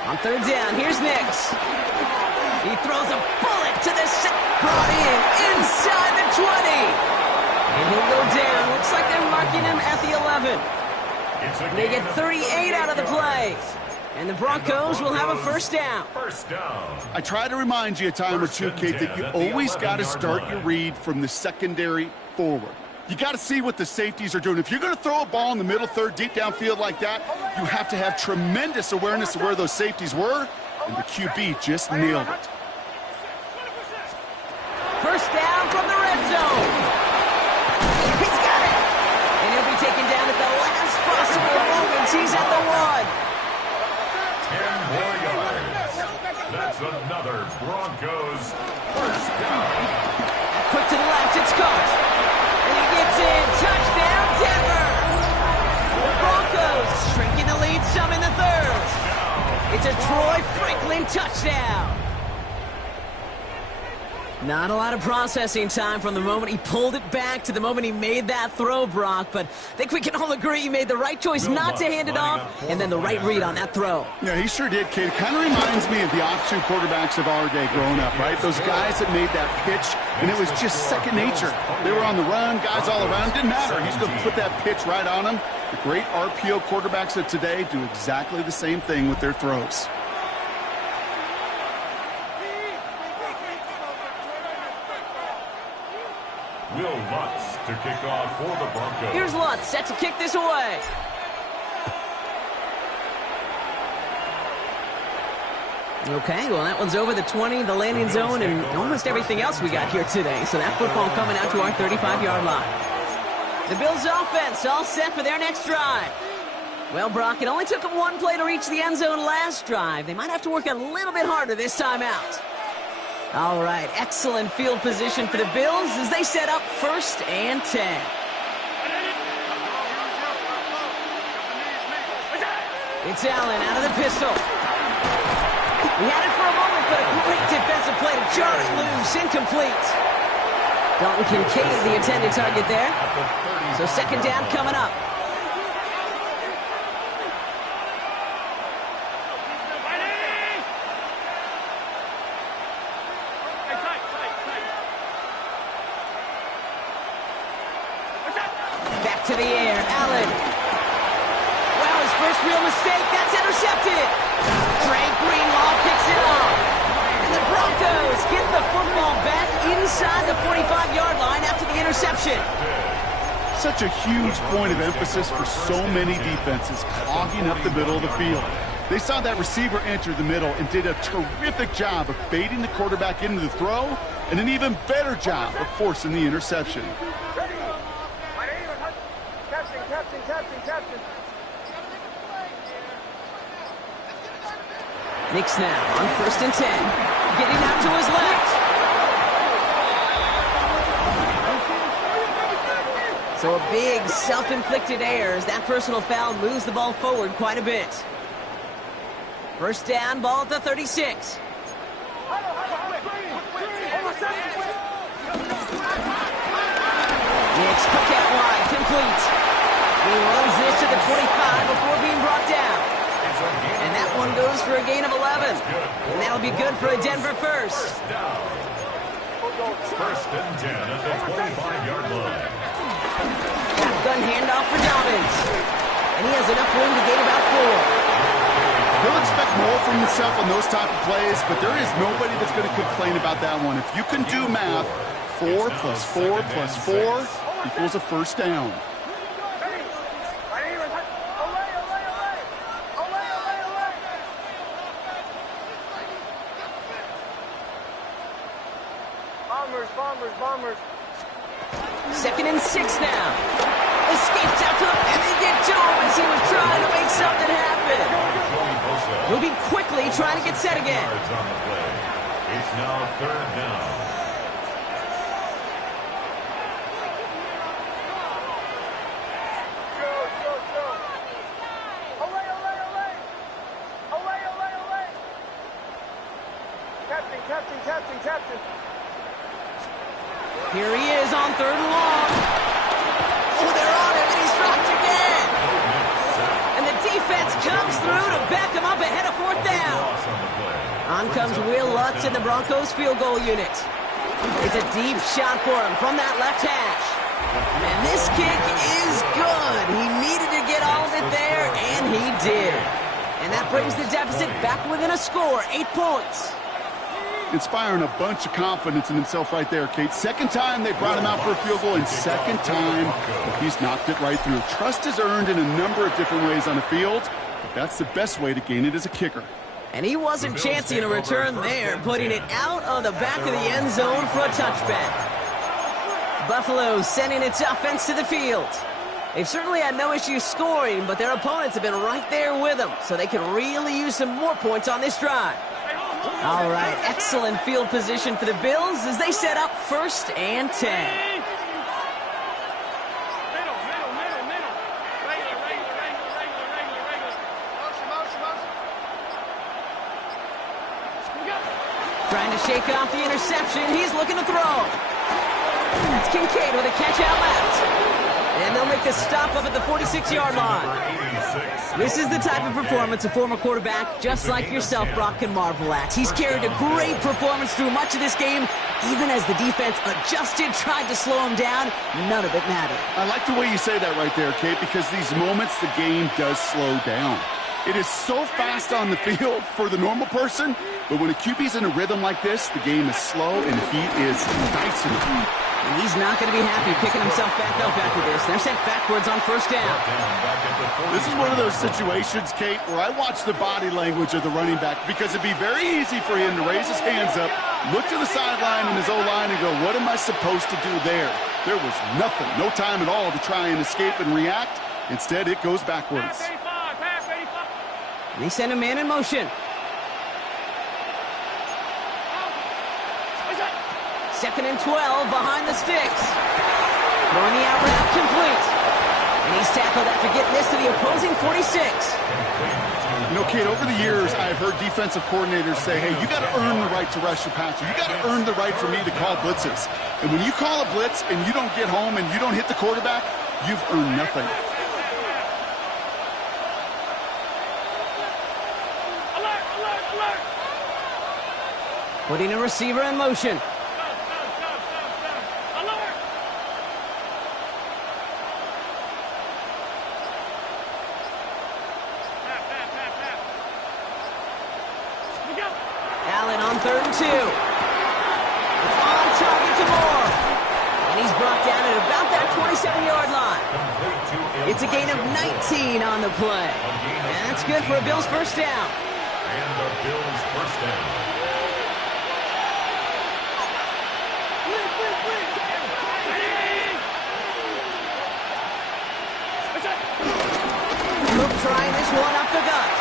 On third down, here's Nix. He throws a bullet to the brought in inside the 20. And he'll go down. Looks like they're marking him at the 11. They get 38 out of the play. And the Broncos will have a first down. I try to remind you a time or two, Kate, that you always got to start your read from the secondary forward. You got to see what the safeties are doing. If you're going to throw a ball in the middle third, deep downfield like that, you have to have tremendous awareness of where those safeties were, and the QB just nailed it. First down from the red zone. He's got it. And he'll be taken down at the last possible moments. He's at the 1. 10 more yards. That's another Broncos first down. Quick to the left, it's caught. And he gets in. Touchdown, Denver. The Broncos shrinking the lead some in the third. It's a Troy Franklin touchdown. Not a lot of processing time from the moment he pulled it back to the moment he made that throw, Brock. But I think we can all agree he made the right choice not to hand it off, and then the right read on that throw. Yeah, he sure did, Kate. It kind of reminds me of the option quarterbacks of our day growing up, right? Those guys that made that pitch, and it was just second nature. They were on the run, guys all around. Didn't matter. He's going to put that pitch right on them. The great RPO quarterbacks of today do exactly the same thing with their throws. Will Lutz to kick off for the Broncos. Here's Lutz set to kick this away. Okay, well, that one's over the 20, the landing zone, and almost everything else we got here today. So that football coming out to our 35-yard line. The Bills' offense all set for their next drive. Well, Brock, it only took them one play to reach the end zone last drive. They might have to work a little bit harder this time out. All right, excellent field position for the Bills as they set up first and 10. It's Allen out of the pistol. He had it for a moment, but a great defensive play to jar it loose. Incomplete. Dalton Kincaid, the intended target there. So second down coming up. Back to the air, Allen. Well, his first real mistake, that's intercepted. Drake Greenlaw picks it off. And the Broncos get the football back inside the 45-yard line after the interception. Such a huge point of emphasis for so many defenses, clogging up the middle of the field. They saw that receiver enter the middle and did a terrific job of baiting the quarterback into the throw, and an even better job of forcing the interception. Captain. Nix now on first and 10. Getting out to his left. So a big self-inflicted error as that personal foul moves the ball forward quite a bit. First down, ball at the 36. Nix cook out wide, complete. He runs this to the 25 before being brought down. one goes for a gain of 11. And that'll be good for a Denver first. First and 10 at the 25-yard line. Shotgun handoff for Dobbins. And he has enough room to gain about 4. He'll expect more from himself on those type of plays, but there is nobody that's going to complain about that one. If you can do math, 4 plus 4 plus 4 equals a first down. Bombers. Second and 6 now. Escapes out to the, and they get to him as he was trying to make something happen. Moving quickly, trying to get set again. It's now third down. Captain. Here he is on third and long. Oh, they're on him, and he's dropped again. And the defense comes through to back him up ahead of fourth down. On comes Will Lutz in the Broncos field goal unit. It's a deep shot for him from that left hash. And this kick is good. He needed to get all of it there, and he did. And that brings the deficit back within a score, 8 points. Inspiring a bunch of confidence in himself right there, Kate. Second time they brought him out for a field goal, and second time he's knocked it right through. Trust is earned in a number of different ways on the field, but that's the best way to gain it as a kicker. And he wasn't chancing a return there, putting it out of the back of the end zone for a touchback. Buffalo sending its offense to the field. They've certainly had no issue scoring, but their opponents have been right there with them, so they can really use some more points on this drive. All right, excellent field position for the Bills as they set up first and 10. Middle. Motion. Trying to shake off the interception. He's looking to throw. That's Kincaid with a catch out left. And they'll make the stop up at the 46-yard line. This is the type of performance a former quarterback, just like yourself, Brock, can marvel at. He's carried a great performance through much of this game. Even as the defense adjusted, tried to slow him down, none of it mattered. I like the way you say that right there, Kate, because these moments the game does slow down. It is so fast on the field for the normal person, but when a QB's in a rhythm like this, the game is slow and he is dicing it. And he's not going to be happy picking himself back up after this. They're sent backwards on first down. This is one of those situations, Kate, where I watch the body language of the running back because it'd be very easy for him to raise his hands up, look to the sideline in his O-line and go, what am I supposed to do there? There was nothing, no time at all to try and escape and react. Instead, it goes backwards. Pass 85. And they send a man in motion. Second and 12 behind the sticks. Throwing the out route complete. And he's tackled after getting this to the opposing 46. You know, Kate, over the years, I've heard defensive coordinators say, hey, you got to earn the right to rush your passer. You got to earn the right for me to call blitzes. And when you call a blitz and you don't get home and you don't hit the quarterback, you've earned nothing. Alert. Putting a receiver in motion. Allen on third and 2. It's on target to Moore. And he's brought down at about that 27-yard line. It's a gain of 19 on the play. And that's good for a Bills first down. And the Bills first down. Cook trying this one up the gut.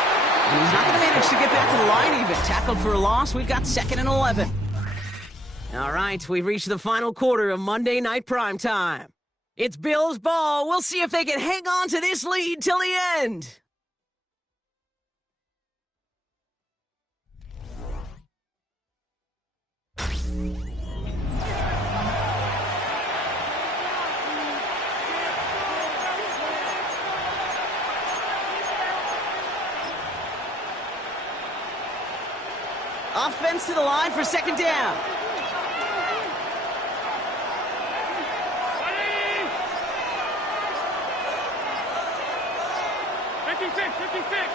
And he's not going to manage to get back to the line even. Tackled for a loss. We've got second and 11. All right, we've reached the final quarter of Monday Night Primetime. It's Bills ball. We'll see if they can hang on to this lead till the end. Offense to the line for second down. Ready? 56, 56.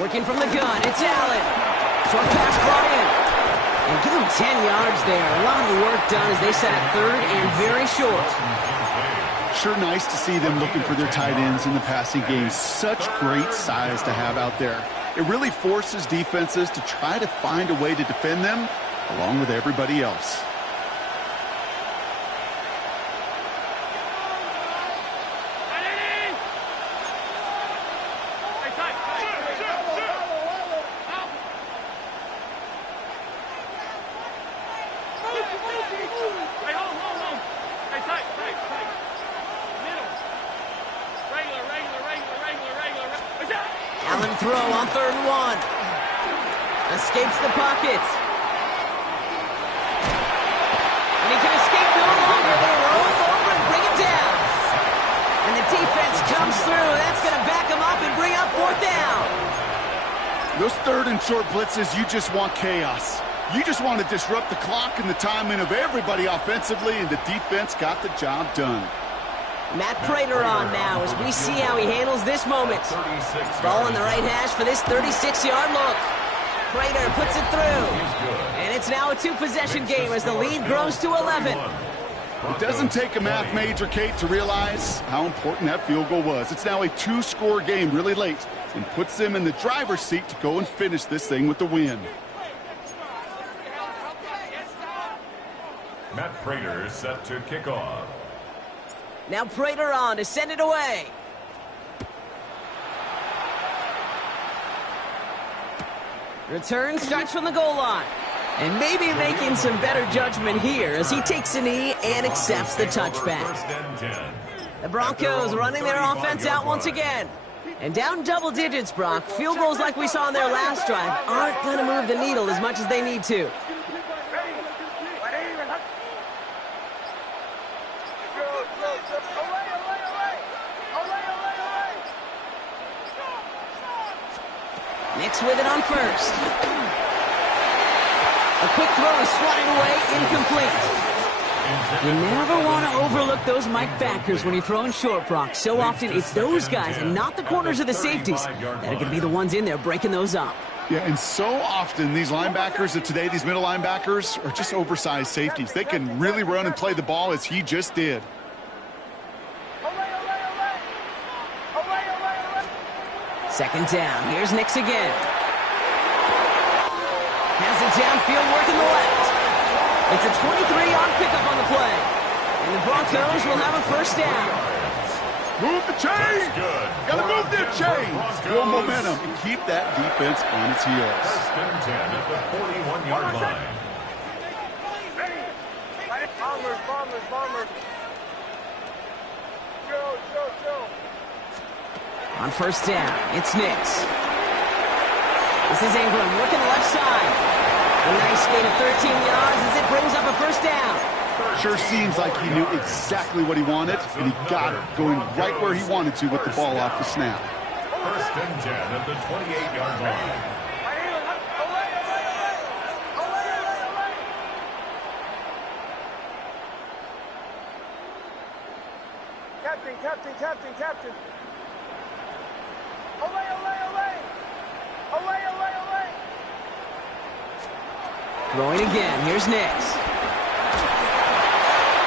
Working from the gun, it's Allen. Short pass brought in. And give him 10 yards there. A lot of work done as they set up third and very short. Sure nice to see them looking for their tight ends in the passing game. Such great size to have out there. It really forces defenses to try to find a way to defend them along with everybody else. Allen throw on 3rd and 1. Escapes the pocket. And he can escape no longer. They roll him over and bring him down. And the defense comes through. That's going to back him up and bring up 4th down. Those 3rd and short blitzes, you just want chaos. You just want to disrupt the clock and the timing of everybody offensively, and the defense got the job done. Matt Prater on now as we see how he handles this moment. Ball on the right hash for this 36-yard look. Prater puts it through. And it's now a 2-possession game as the lead grows to 11. It doesn't take a math major, Kate, to realize how important that field goal was. It's now a 2-score game really late and puts them in the driver's seat to go and finish this thing with the win. Matt Prater set to kick off. Now Prater on to send it away. Return starts from the goal line. And maybe making some better judgment here as he takes a knee and accepts the touchback. The Broncos running their offense out once again. And down double digits, Brock. Field goals like we saw in their last drive aren't going to move the needle as much as they need to. Nix with it on 1st. A quick throw is swatted away, incomplete. You never want to overlook those Mike backers when you're throwing short, Brock. So often it's those guys and not the corners or the safeties that are going to be the ones in there breaking those up. Yeah, and so often these linebackers of today, these middle linebackers, are just oversized safeties. They can really run and play the ball as he just did. Second down. Here's Nix again. Has it downfield, working the left. It's a 23-yard pickup on the play. And the Broncos will have a 1st down. Move the chains! Gotta move their chains! Build momentum and keep that defense on its heels. 1st and 10 at the 41-yard line. Bombers. Go. On 1st down, it's Nix. This is Ingram working the left side. A nice gain of 13 yards as it brings up a 1st down. Sure seems like he knew exactly what he wanted, and he got it, going right where he wanted to with the ball off the snap. 1st and 10 at the 28-yard line. Captain. Away. Throwing again. Here's Nix.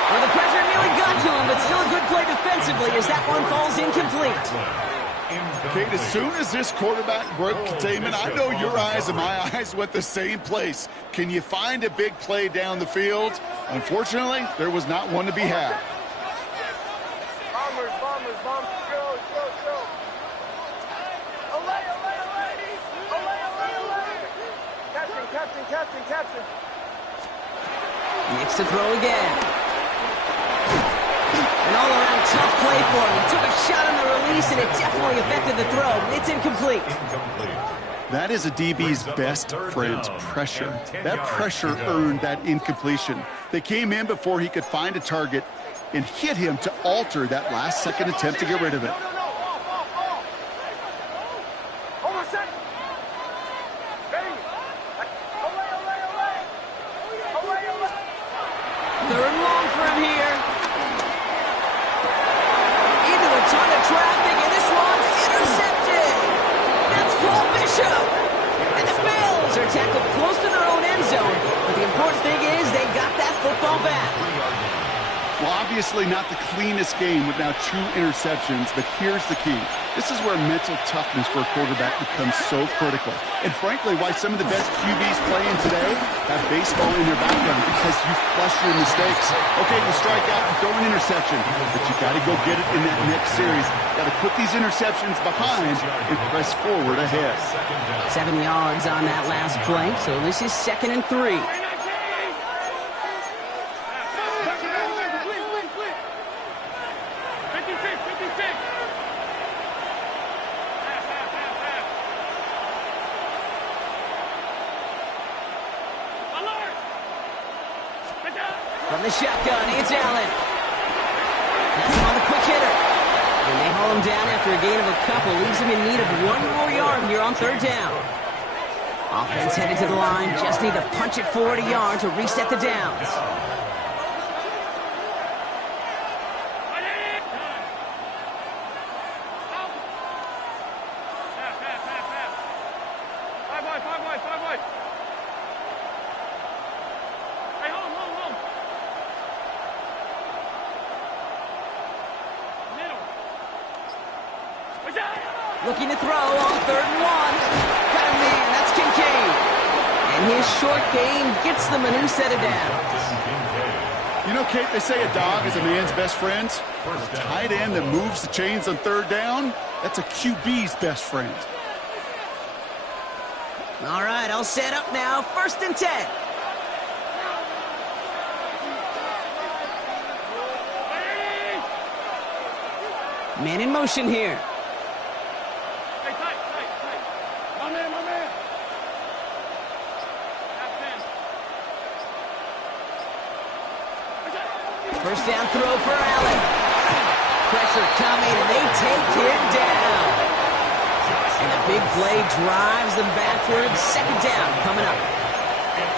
Well, the pressure nearly got to him, but still a good play defensively as that one falls incomplete. Kate, as soon as this quarterback broke containment, I know your eyes and my eyes went the same place. Can you find a big play down the field? Unfortunately, there was not one to be had. Bombers. Go. Away. Captain. Nix to throw again. An all-around tough play for him. He took a shot on the release, and it definitely affected the throw. It's incomplete. That is a DB's best friend, pressure. That pressure earned that incompletion. They came in before he could find a target and hit him to alter that last-second attempt to get rid of it. Obviously not the cleanest game with now 2 interceptions, but here's the key. This is where mental toughness for a quarterback becomes so critical. And frankly, why some of the best QBs playing today have baseball in their background, because you flush your mistakes. Okay, you strike out, you throw an interception, but you got to go get it in that next series. Got to put these interceptions behind and press forward ahead. 7 yards on that last play, so this is 2nd and 3. 56. Alert! From the shotgun, it's Allen. That's him on the quick hitter. And they haul him down after a gain of a couple. Leaves him in need of 1 more yard here on 3rd down. Offense headed to the line. Just need to punch it forward a yard to reset the downs. Five wide. Hey, home. Middle. Looking to throw on 3rd and 1. Got a man, that's Kincaid. And his short game gets them a new set of downs. You know, Kate, they say a dog is a man's best friend. A tight end that moves the chains on 3rd down, that's a QB's best friend. All right, all set up now. 1st and 10. Man in motion here. Hey, tight. My man. First down throw for Allen. Pressure coming, and they take him down. And the big play drives them backwards. 2nd down coming up.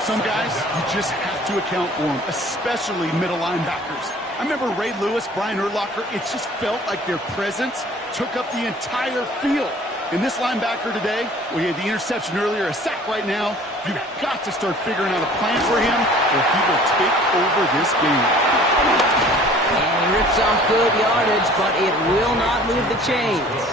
Some guys, you just have to account for them, especially middle linebackers. I remember Ray Lewis, Brian Urlacher, it just felt like their presence took up the entire field. And this linebacker today, we had the interception earlier, a sack right now. You've got to start figuring out a plan for him, or he will take over this game. And he rips off good yardage, but it will not move the chains.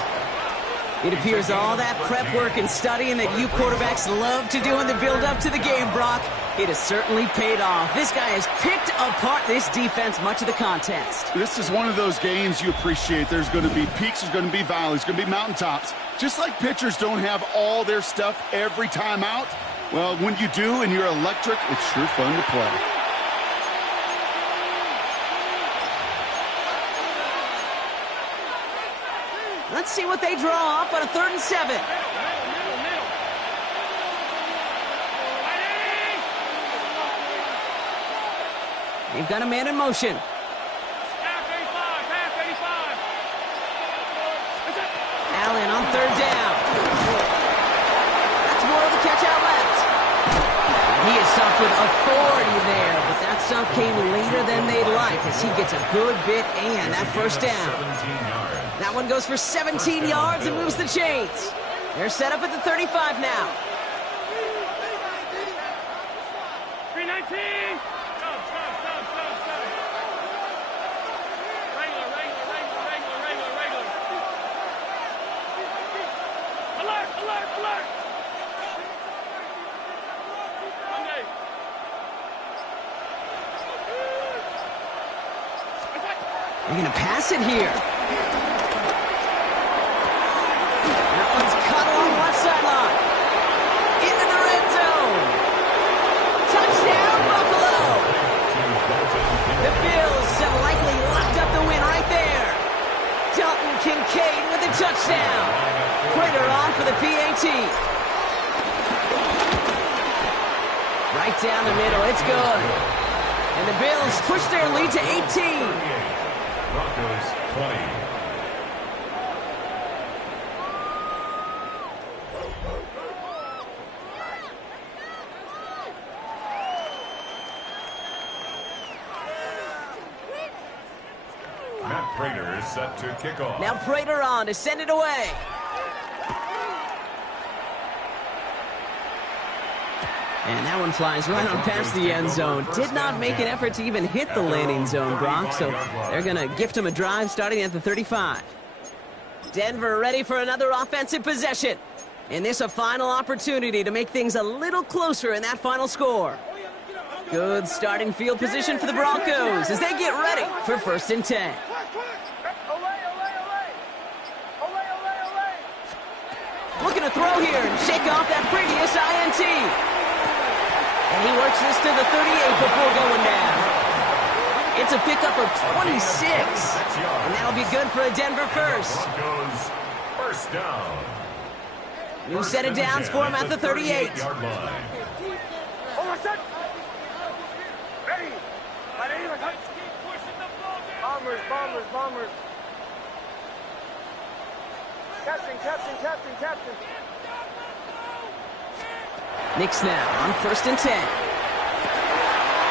It appears all that prep work and studying that you quarterbacks love to do in the build-up to the game, Brock, it has certainly paid off. This guy has picked apart this defense much of the contest. This is one of those games you appreciate. There's going to be peaks, there's going to be valleys, there's going to be mountaintops. Just like pitchers don't have all their stuff every time out, well, when you do and you're electric, it's sure fun to play. Let's see what they draw up on a 3rd and 7. Middle. They've got a man in motion. Half 85. Allen on 3rd down. That's more of the catch out left. He is stopped with authority there, but that stop came later than they'd like as he gets a good bit and that 1st down. That one goes for 17 yards and moves the chains. They're set up at the 35 now. 319. Stop. Regular. Alert. Monday. They're going to pass it here. That one's cut along the left sideline. Into the red zone. Touchdown, Buffalo. The Bills have likely locked up the win right there. Dalton Kincaid with a touchdown. Prater on for the PAT. Right down the middle. It's good. And the Bills push their lead to 18. Broncos 20. Matt Prater is set to kick off. Now Prater on to send it away. And that one flies right on past the end zone. Did not make an effort to even hit the landing zone, Brock, so they're going to gift him a drive starting at the 35. Denver ready for another offensive possession. And this a final opportunity to make things a little closer in that final score. Good starting field position for the Broncos as they get ready for 1st and 10. Looking to throw here and shake off that previous INT. And he works this to the 38 before going down. It's a pickup of 26. And that'll be good for a Denver first. Broncos, first down. New set of downs for him at the 38. Bombers. Captain. Knicks now on 1st and 10.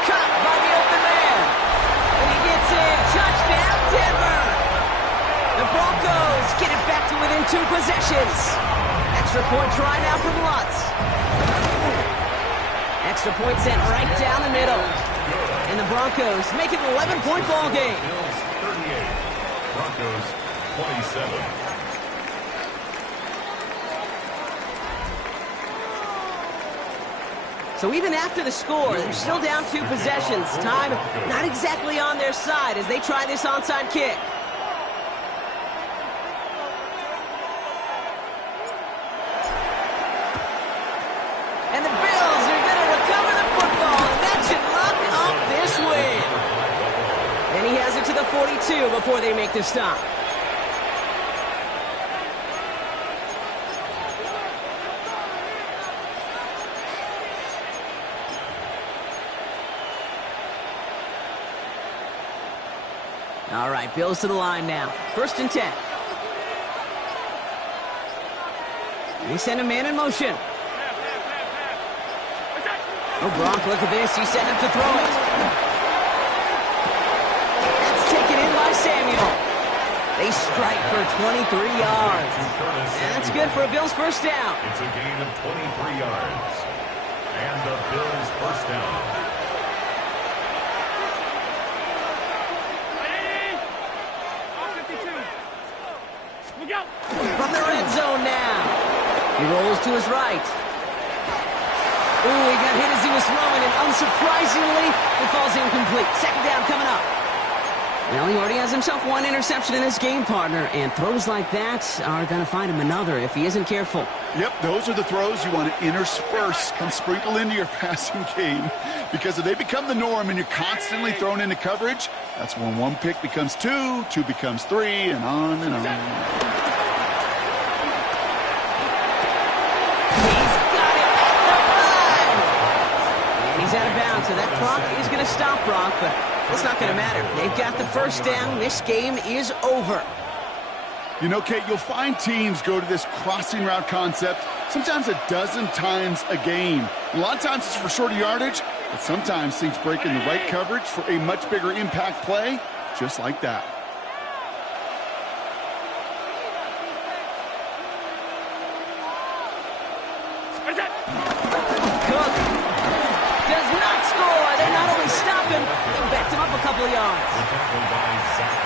Caught by the open man. And he gets in. Touchdown, Denver. The Broncos get it back to within 2 possessions. Extra point try now from Lutz. Extra point sent right down the middle. And the Broncos make it an 11-point ball game. Bills 38, Broncos 27. So even after the score, they're still down 2 possessions. Time not exactly on their side as they try this onside kick. And the Bills are going to recover the football, and that should lock up this win. And he has it to the 42 before they make the stop. All right, Bills to the line now. 1st and 10. They send a man in motion. Oh, Gronk, look at this. He sent him to throw it. That's taken in by Samuel. They strike for 23 yards. And that's good for a Bills first down. It's a gain of 23 yards. And the Bills first down. From the red zone now. He rolls to his right. Ooh, he got hit as he was throwing, and unsurprisingly, it falls incomplete. 2nd down coming up. Well, he already has himself 1 interception in his game, partner, and throws like that are going to find him another if he isn't careful. Yep, those are the throws you want to intersperse, come sprinkle into your passing game. Because if they become the norm and you're constantly thrown into coverage, that's when 1 pick becomes 2, 2 becomes 3, and on and on. So that clock is going to stop, Brock, but it's not going to matter. They've got the first down. This game is over. You know, Kate, you'll find teams go to this crossing route concept sometimes a dozen times a game. A lot of times it's for shorter yardage, but sometimes things break in the right coverage for a much bigger impact play, just like that. Couple of yards.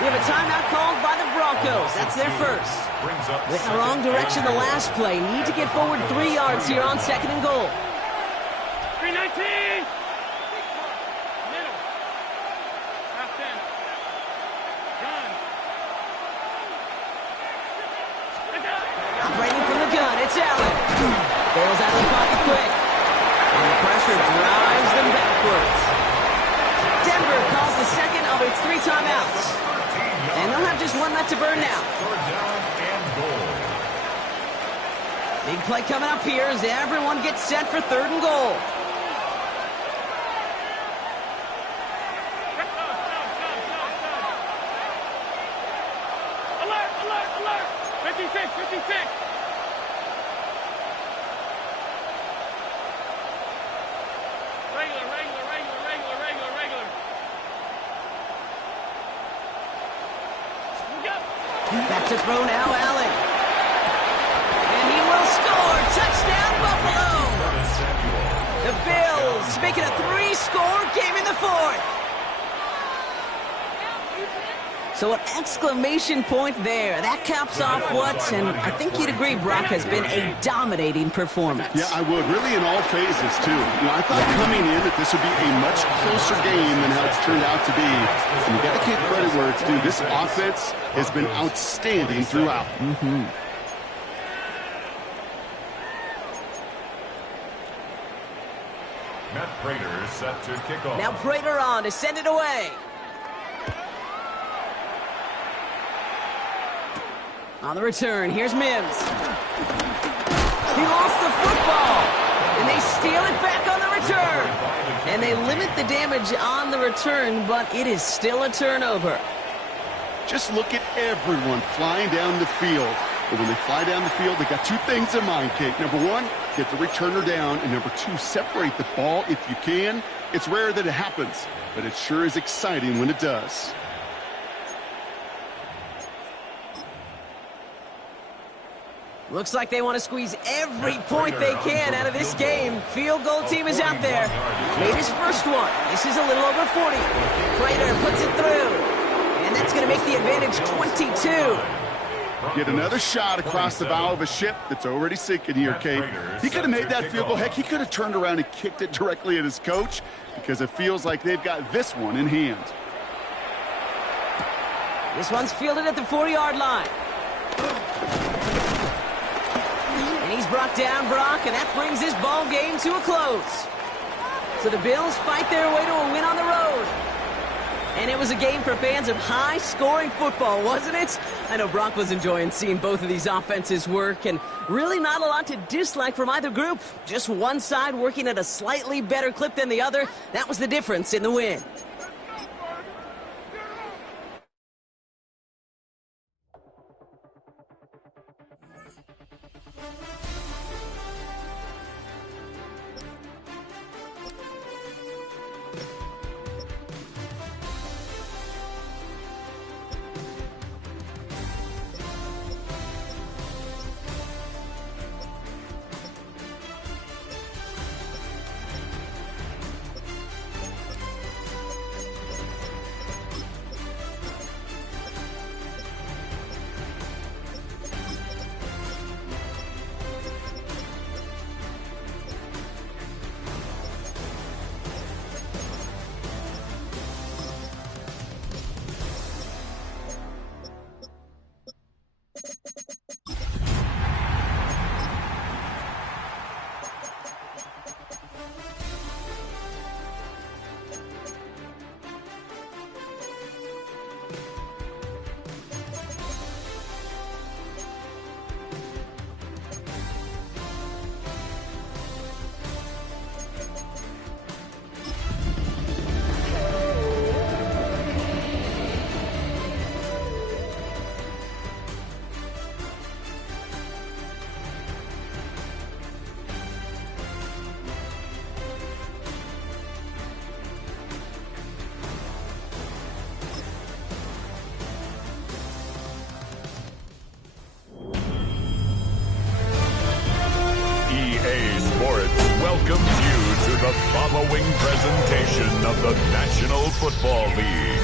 We have a timeout called by the Broncos. That's their first. Went in the wrong direction the last play. Need to get forward 3 yards here on 2nd and goal. 319. Middle. Half 10. Gun. Operating from the gun, it's Allen. Bails out of the pocket quick. And the pressure drives them backwards. Denver calls the second of its 3 timeouts. And they'll have just 1 left to burn now. Big play coming up here as everyone gets set for 3rd and goal. Alert! 56. Regular. Back to throw now, Allen. And he will score. Touchdown, Buffalo. The Bills So an exclamation point there. That caps off what, and I think you'd agree, Brock, has been a dominating performance. Yeah, I would. Really in all phases, too. I thought coming in that this would be a much closer game than how it's turned out to be. And you got to give credit where it's due. This offense has been outstanding throughout. Matt Prater is set to kick off. Now Prater on to send it away. On the return, here's Mims. He lost the football, and they steal it back on the return. And they limit the damage on the return, but it is still a turnover. Just look at everyone flying down the field. But when they fly down the field, they got two things in mind, Kate. Number one, get the returner down. And number two, separate the ball if you can. It's rare that it happens, but it sure is exciting when it does. Looks like they want to squeeze every point they can out of this game. Field goal team is out there. Made his first one. This is a little over 40. Prater puts it through. And that's going to make the advantage 22. Get another shot across the bow of a ship that's already sinking here, Kate. He could have made that field goal. Heck, he could have turned around and kicked it directly at his coach because it feels like they've got this one in hand. This one's fielded at the 40-yard line. And he's brought down, Brock, and that brings this ball game to a close. So the Bills fight their way to a win on the road. And it was a game for fans of high-scoring football, wasn't it? I know Brock was enjoying seeing both of these offenses work, and really not a lot to dislike from either group. Just one side working at a slightly better clip than the other. That was the difference in the win. Welcomes you to the following presentation of the National Football League.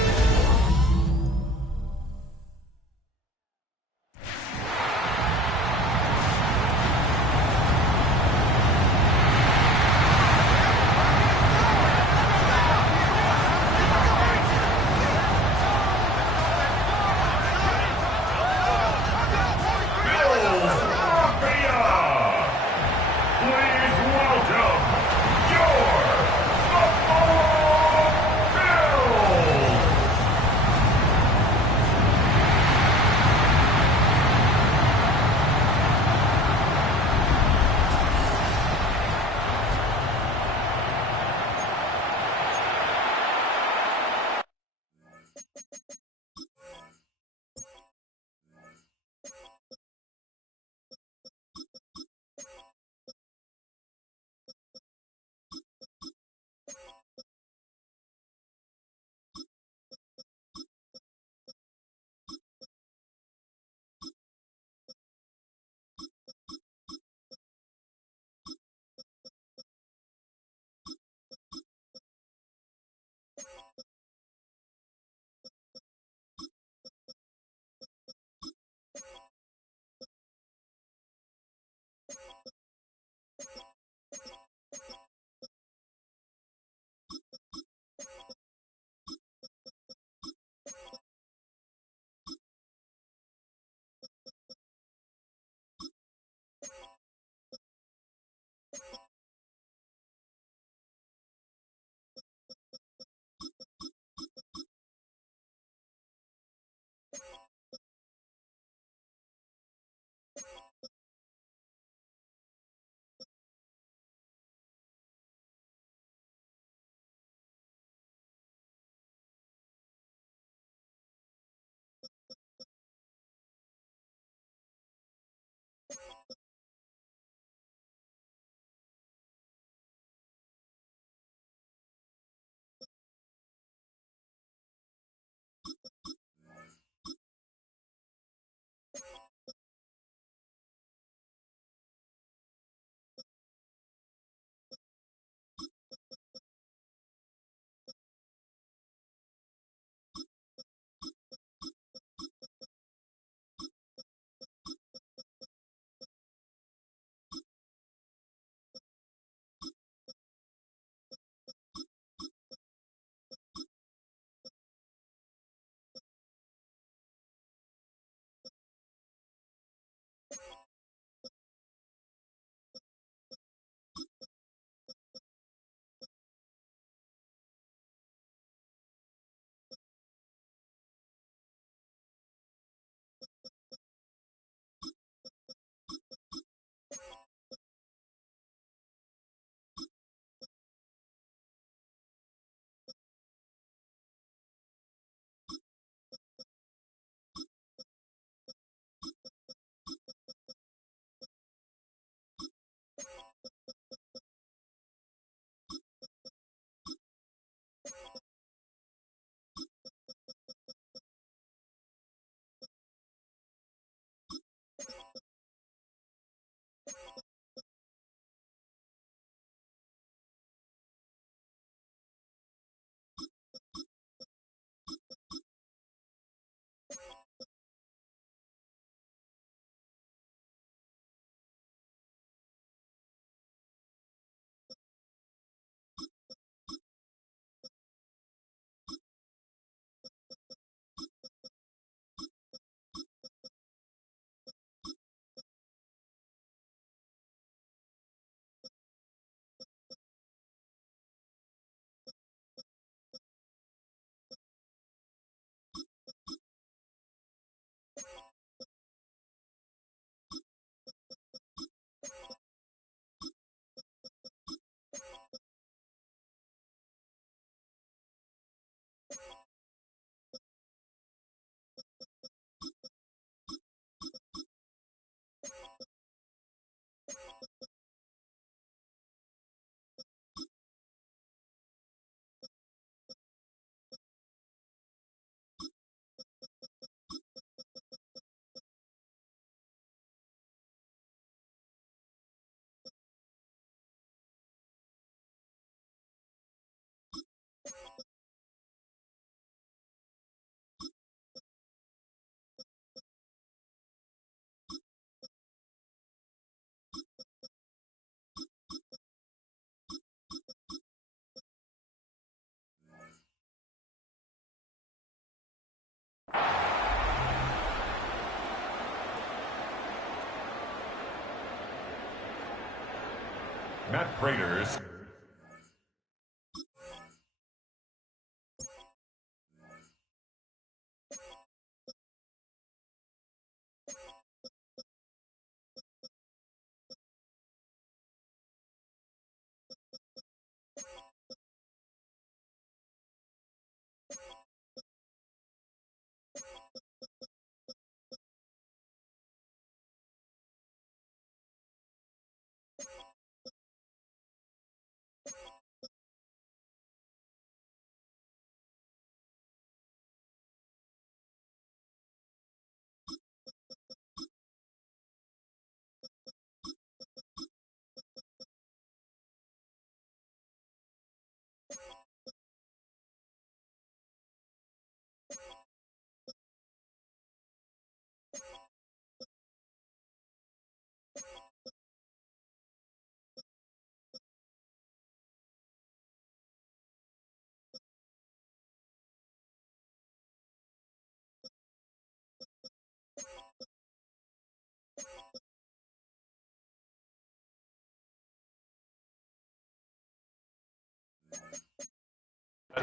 Matt Prater's.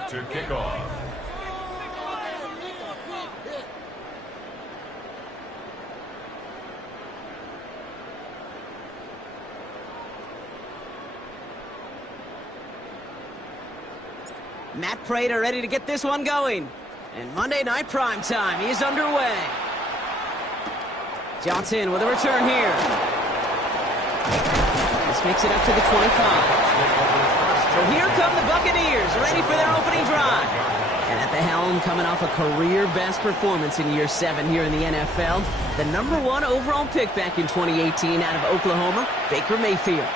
To kick off. Matt Prater ready to get this one going. And Monday Night Prime Time is underway. Johnson with a return here. This makes it up to the 25. So here come the Buccaneers, ready for their opening drive. And at the helm, coming off a career-best performance in Year 7 here in the NFL, the #1 overall pick back in 2018 out of Oklahoma, Baker Mayfield.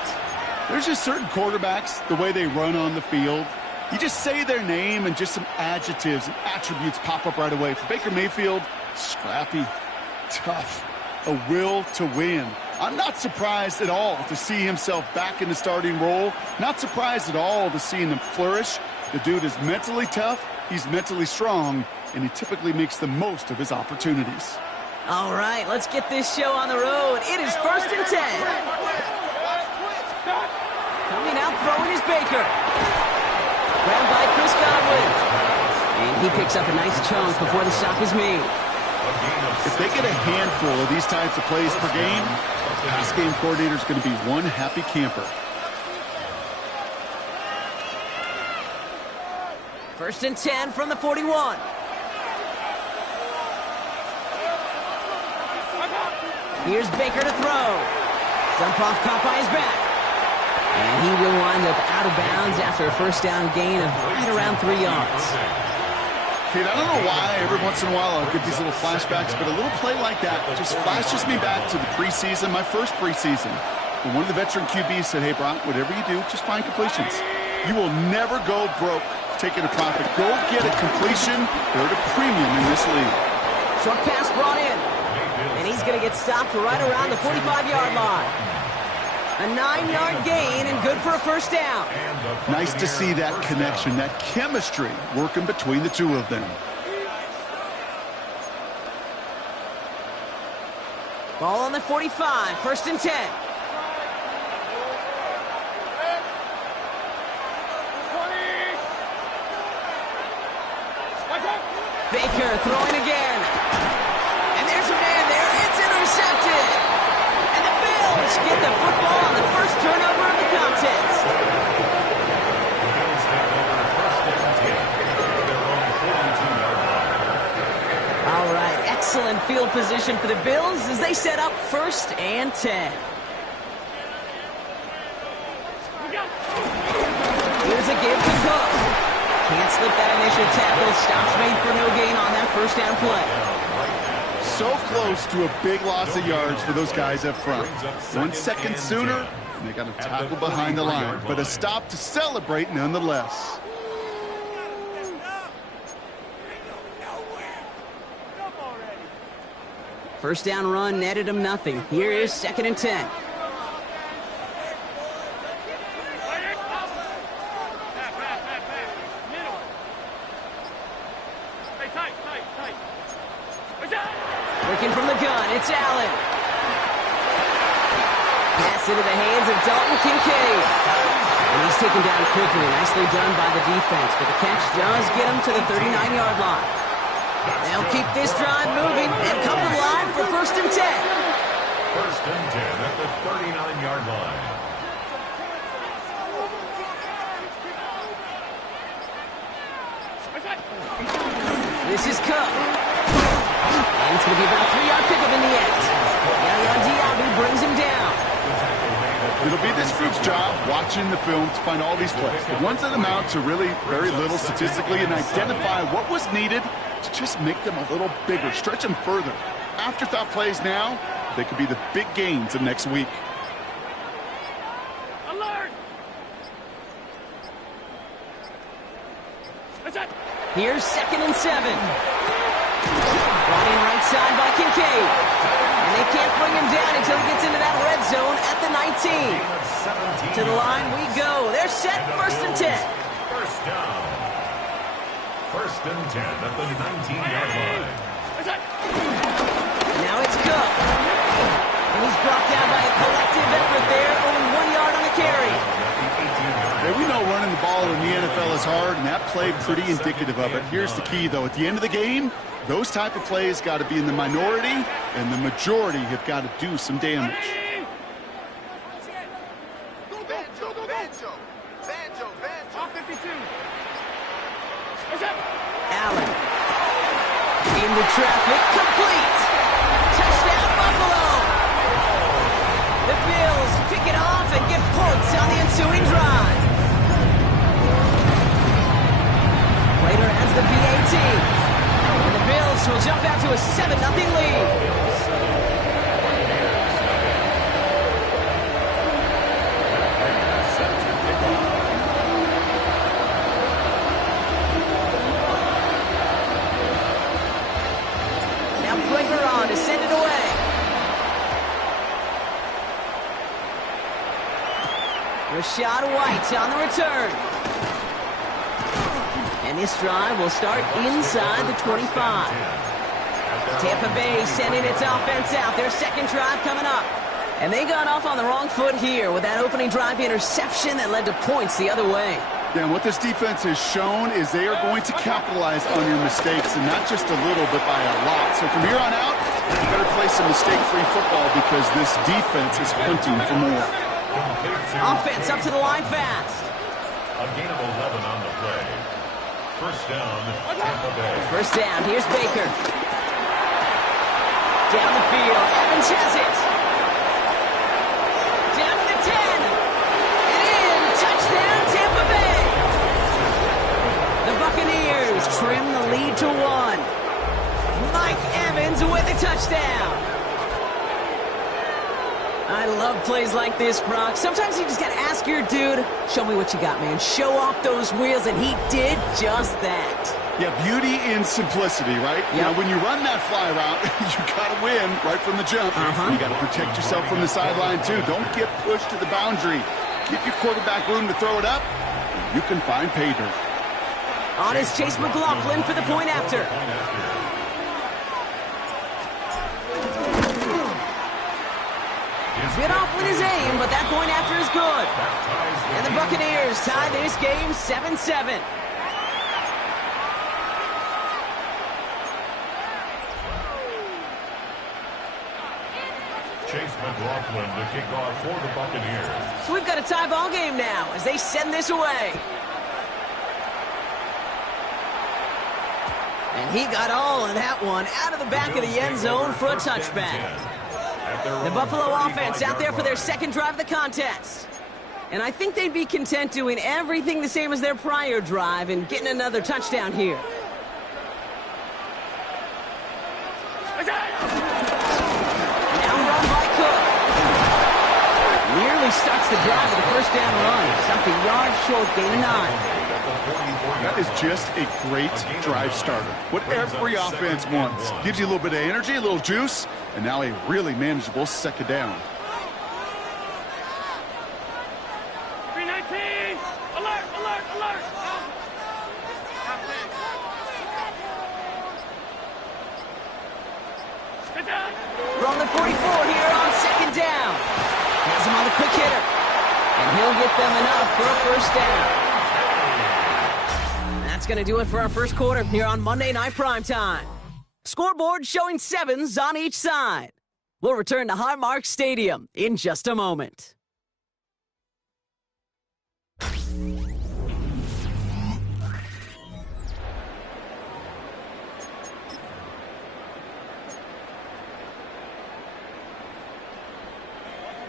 There's just certain quarterbacks, the way they run on the field. You just say their name and just some adjectives and attributes pop up right away. For Baker Mayfield, scrappy, tough, a will to win. I'm not surprised at all to see himself back in the starting role. Not surprised at all to see him flourish. The dude is mentally tough, he's mentally strong, and he typically makes the most of his opportunities. All right, let's get this show on the road. It is 1st and 10. Coming out throwing is Baker. Grabbed by Chris Godwin. And he picks up a nice chunk before the stop is made. If they get a handful of these types of plays per game, the pass game coordinator is going to be one happy camper. 1st and 10 from the 41. Here's Baker to throw. Dump off caught by his back. And he will wind up out of bounds after a first down gain of right around 3 yards. Kid, I don't know why every once in a while I'll get these little flashbacks, but a little play like that just flashes me back to the preseason, my first preseason. When one of the veteran QBs said, hey, Brock, whatever you do, just find completions. You will never go broke taking a profit. Go get a completion. They're at a premium in this league. Short pass brought in. And he's going to get stopped right around the 45-yard line. A 9-yard gain and good for a first down. Nice to see that connection, that chemistry working between the two of them. Ball on the 45, 1st and 10. Baker throwing again. And there's a man there. It's intercepted. And the Bills get the football on the first turnover of the contest. All right, excellent field position for the Bills as they set up 1st and 10. Here's a give to Cook. Can't slip that initial tackle. Stops made for no gain on that first down play. So close to a big loss of yards for those guys up front. 1 second sooner, and they got a tackle behind the line. But a stop to celebrate nonetheless. First down run netted him nothing. Here is 2nd and 10. Working from the gun, it's Allen. Pass into the hands of Dalton Kincaid. And he's taken down quickly. Nicely done by the defense. But the catch does get him to the 39-yard line. They'll keep this drive moving and come to the line for 1st and 10. 1st and 10 at the 39-yard line. This is Cup. And it's going to be about a 3-yard pickup in the end. Yaya Diaby brings him down. It'll be this group's job watching the film to find all these plays. The ones that amount to really very little statistically and identify what was needed to just make them a little bigger, stretch them further. Afterthought plays now, they could be the big gains of next week. Alert! Here's 2nd and 7. Brought in right side by Kincaid. And they can't bring him down until he gets into that red zone at the 19. To the line we go. They're set, 1st and 10. First down. 1st and 10 at the 19-yard line. Now it's Cup. And he's brought down by a collective effort there. Only 1 yard on the carry. Yeah, we know running the ball in the NFL is hard, and that play pretty indicative of it. Here's the key, though. At the end of the game, those type of plays got to be in the minority, and the majority have got to do some damage. Allen. Into traffic. Complete. Touchdown, Buffalo. The Bills pick it off and get points on the ensuing drive. Later adds the PAT. And the Bills will jump out to a 7-0 lead. To send it away. Rashad White on the return. And this drive will start inside the 25. Tampa Bay sending its offense out. Their 2nd drive coming up. And they got off on the wrong foot here with that opening drive interception that led to points the other way. Yeah, and what this defense has shown is they are going to capitalize on your mistakes, and not just a little, but by a lot. So from here on out, you better play some mistake-free football because this defense is hunting for more. Offense up to the line fast. A gain of 11 on the play. First down, Tampa Bay. First down, here's Baker. Down the field, Evans has it. Down to the 10. And in, touchdown, Tampa Bay. The Buccaneers trim the lead to 1. Mike Evans with a touchdown. I love plays like this, Brock. Sometimes you just got to ask your dude, show me what you got, man. Show off those wheels, and he did just that. Yeah, beauty in simplicity, right? Yep. Now, when you run that fly route, you got to win right from the jump. You got to protect yourself from the sideline, too. Don't get pushed to the boundary. Give your quarterback room to throw it up. You can find pay dirt. On is Chase McLaughlin for the point after. Bit off with his aim, but that point after is good. And the Buccaneers tie this game 7-7. Chase McLaughlin to kick off for the Buccaneers. So we've got a tie ball game now as they send this away. And he got all of that one out of the back of the end zone for a touchback. The Buffalo offense out there for their 2nd drive of the contest. And I think they'd be content doing everything the same as their prior drive and getting another touchdown here. Now run by Cook. Nearly starts the drive with a 1st down run. Something yards short, gain of 9. That is just a great drive starter. What every offense wants. Gives you a little bit of energy, a little juice, and now a really manageable 2nd down. 319! Alert! Alert! Alert! From the 44 here on 2nd down. has him on the quick hitter. And he'll get them enough for a first down. That's going to do it for our first quarter here on Monday Night Primetime. Scoreboard showing 7s on each side. We'll return to Highmark Stadium in just a moment.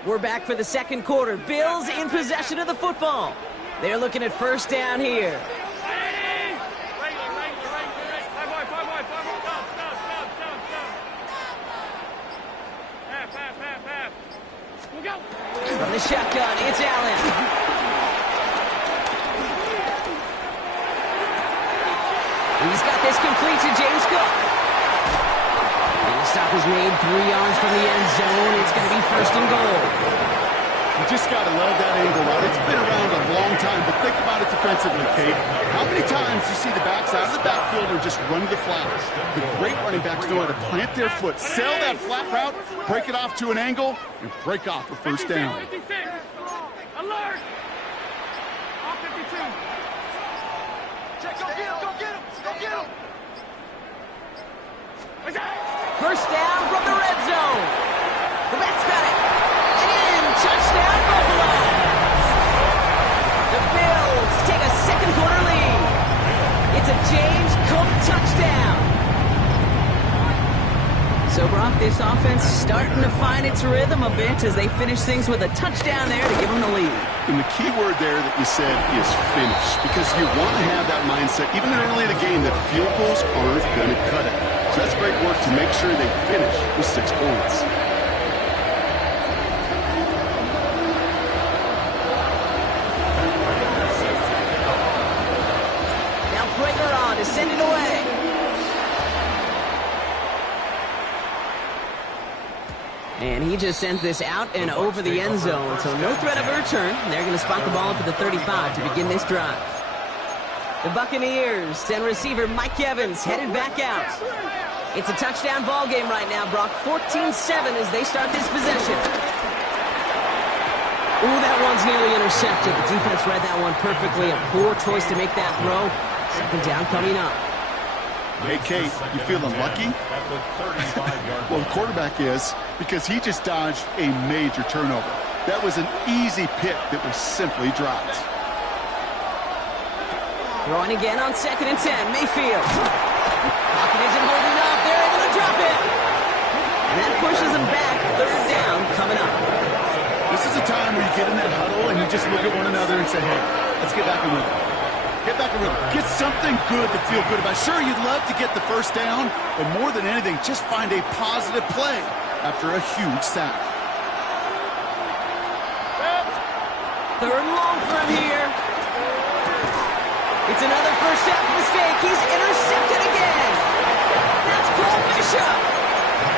We're back for the second quarter. Bills in possession of the football. They're looking at first down here. From the shotgun, it's Allen. He's got this complete to James Cook. And the stop is made 3 yards from the end zone. It's going to be first and goal. You just got to love that angle route. It's been around a long time, but think about it defensively, Kate. How many times do you see the backs out of the backfield or just run to the flat? The great running backs know how to plant their foot, sail that flat route, break it off to an angle, and break off a first down. 56. Alert! Off 52. Check, go get him, go get him, go get him! First down from the red zone. The back's got it. And in, touchdown Buffalo. The Bills take a second quarter lead. It's a James Cook touchdown. So, Brock, this offense starting to find its rhythm a bit as they finish things with a touchdown there to give them the lead. And the key word there that you said is finish, because you want to have that mindset, even early in the game, that field goals aren't going to cut it. So that's great work to make sure they finish with 6 points. Now Prager on to send it away. And he just sends this out and over the end zone, so no threat of a return. They're going to spot the ball up at the 35 to begin this drive. The Buccaneers send receiver Mike Evans headed back out. It's a touchdown ball game right now, Brock. 14-7 as they start this possession. Ooh, that one's nearly intercepted. The defense read that one perfectly. A poor choice to make that throw. Second down coming up. Hey, Kate, you feeling lucky? Well, the quarterback is, because he just dodged a major turnover. That was an easy pick that was simply dropped. Throwing again on 2nd and 10. Mayfield. Pocket isn't holding up. They're able to drop it. And that pushes them back. 3rd down coming up. This is a time where you get in that huddle and you just look at one another and say, hey, let's get back in rhythm. Get back in rhythm. Get something good to feel good about. Sure, you'd love to get the first down, but more than anything, just find a positive play after a huge sack. 3rd and long for him here. It's another first half mistake. He's intercepted again. That's Cole Bishop.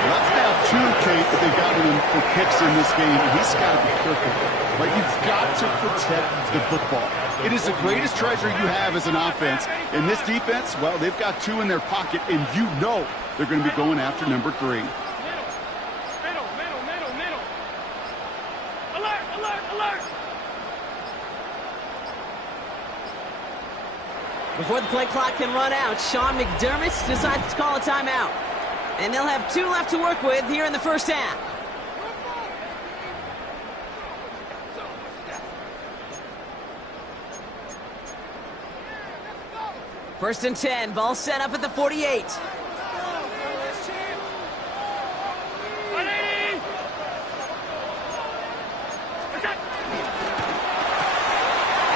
Well, that's now 2, Kate, that they've gotten him for picks in this game, and he's got to be careful. Right? You've got to protect the football. It is the greatest treasure you have as an offense. In this defense, well, they've got 2 in their pocket, and you know they're going to be going after number 3. Middle. Alert! Before the play clock can run out, Sean McDermott decides to call a timeout. And they'll have 2 left to work with here in the first half. First and 10, ball set up at the 48.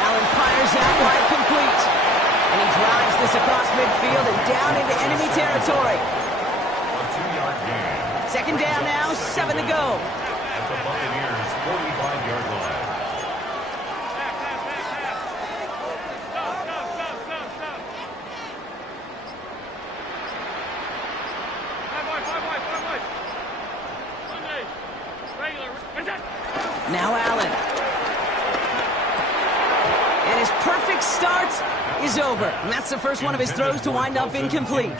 Allen fires out wide complete. And he drives this across midfield and down into enemy territory. 2nd down now, 7 to go. At the Buccaneers' 45-yard line. Now Allen. And his perfect start is over. And that's the first one of his throws to wind up incomplete.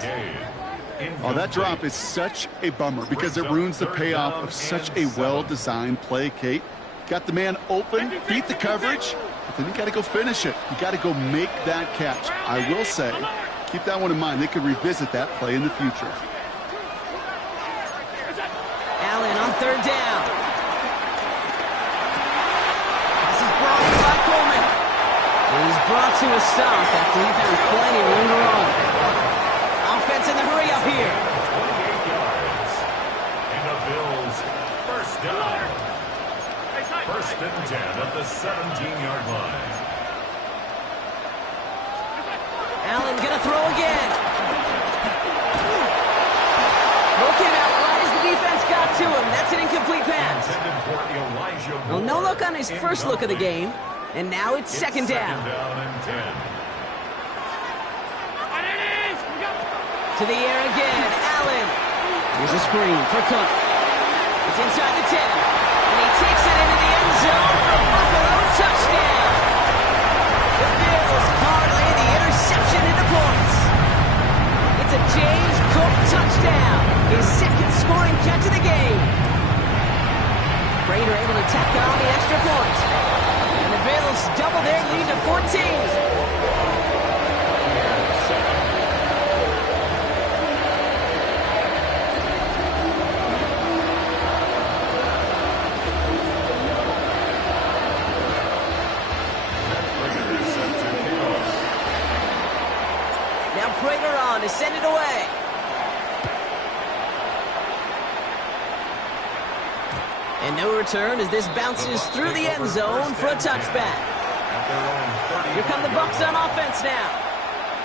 Oh, that drop is such a bummer because it ruins the payoff of such a well-designed play, Kate. Got the man open, beat the coverage, but then you got to go finish it. You got to go make that catch. I will say, keep that one in mind. They could revisit that play in the future. Allen on third down. This is brought in by Coleman. And he's brought to a stop after he found plenty of room to run. Offense in the hurry up here. 28 yards. And the Bills first down. First and 10 at the 17-yard line. Allen gonna throw again. Throw came out right as the defense got to him. That's an incomplete pass. Well, no look on his first look of the game. And now it's second down. Second down and 10. To the air again. Allen. Here's a screen for Cook. It's inside the 10. And he takes it into the end zone for Buffalo. Touchdown. The Bills parlay the interception into points. It's a James Cook touchdown. His second scoring catch of the game. Prater able to tack on the extra point. And the Bills double their lead to 14. Prater on to send it away. And no return as this bounces through the end zone for a touchback. Here come the Bucs on offense now.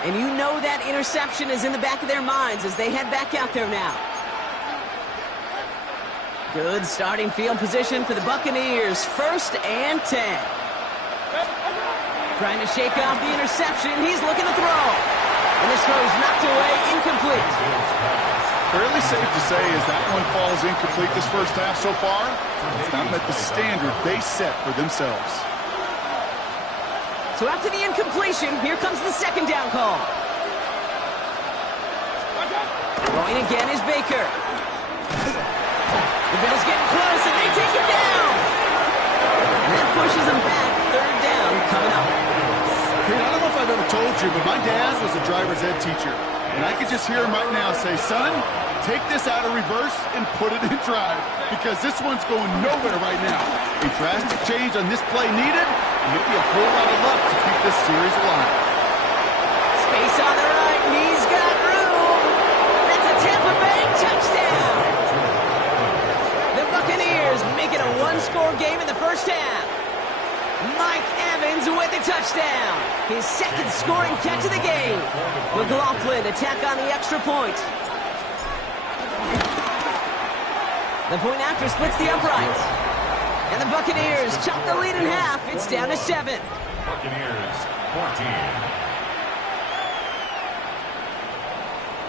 And you know that interception is in the back of their minds as they head back out there now. Good starting field position for the Buccaneers. First and 10. Trying to shake off the interception. He's looking to throw. And this throw's knocked away, incomplete. Fairly safe to say as that one falls incomplete this first half so far. It's not met the standard they set for themselves. So after the incompletion, here comes the second down call. Throwing again is Baker. The Bills getting close, and they take him down. And that pushes them back. Third down coming up. I don't know if I've ever told you, but my dad was a driver's ed teacher. And I could just hear him right now say, son, take this out of reverse and put it in drive. Because this one's going nowhere right now. A drastic change on this play needed, and maybe a whole lot of luck to keep this series alive. Space on the right, he's got room. That's a Tampa Bay touchdown. The Buccaneers make it a one-score game in the first half. Mike Evans with the touchdown. His second scoring catch of the game. McLaughlin attack on the extra point. The point after splits the upright. And the Buccaneers chop the lead in half. It's down to 7. Buccaneers 14.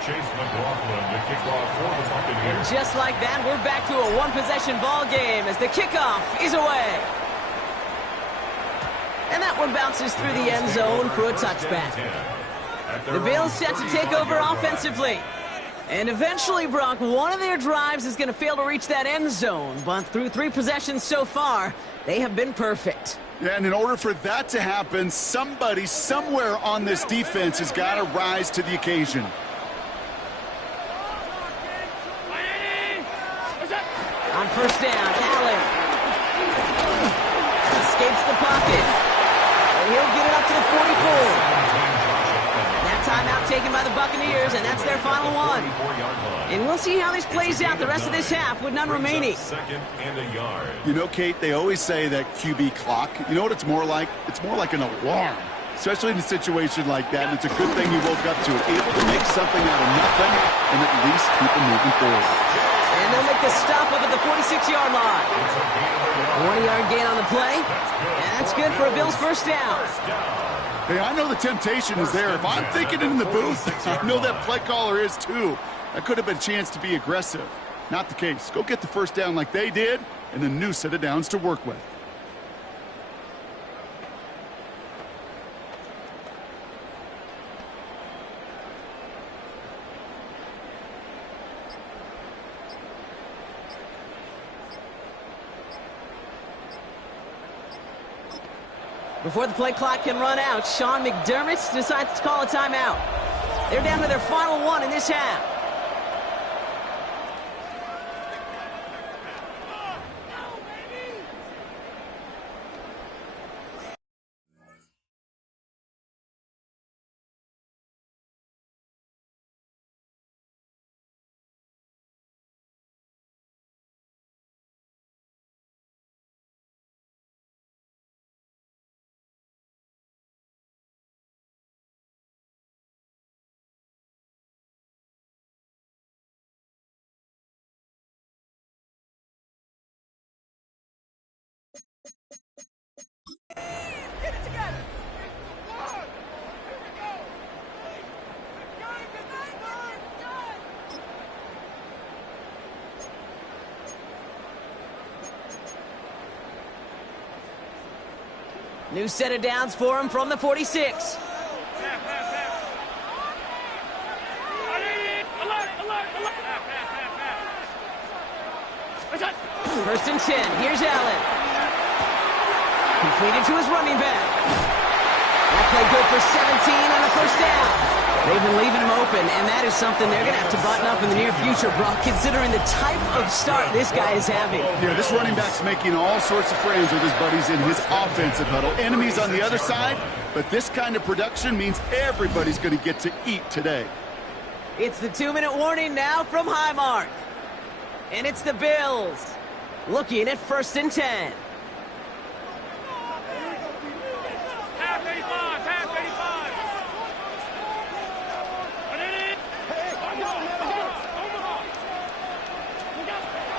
Chase McLaughlin to kick off for the Buccaneers. And just like that, we're back to a one-possession ball game as the kickoff is away. And that one bounces through the end zone for a touchback. The Bills set to take over offensively. And eventually, Brock, one of their drives is going to fail to reach that end zone. But through 3 possessions so far, they have been perfect. Yeah, and in order for that to happen, somebody somewhere on this defense has got to rise to the occasion. On first down, Allen escapes the pocket. And he'll get it up to the 44. That timeout taken by the Buccaneers, and that's their final one. And we'll see how this plays out the rest of this half with none remaining. Second and a yard. You know, Kate, they always say that QB clock. You know what it's more like? It's more like an alarm, especially in a situation like that. And it's a good thing you woke up to it, able to make something out of nothing and at least keep it moving forward. And they'll make the stop up at the 46-yard line. 20-yard gain on the play. And that's good for a Bills first down. Hey, I know the temptation is there. If I'm thinking it in the booth, I know that play caller is too. That could have been a chance to be aggressive. Not the case. Go get the first down like they did, and a new set of downs to work with. Before the play clock can run out, Sean McDermott decides to call a timeout. They're down to their final one in this half. New set of downs for him from the 46. First and 10. Here's Allen. Completed to his running back. That play good for 17 and a first down. They've been leaving him open, and that is something they're going to have to button up in the near future, Brock, considering the type of start this guy is having. Yeah, this running back's making all sorts of friends with his buddies in his offensive huddle. Enemies on the other side, but this kind of production means everybody's going to get to eat today. It's the 2-minute warning now from Highmark. And it's the Bills looking at first and 10.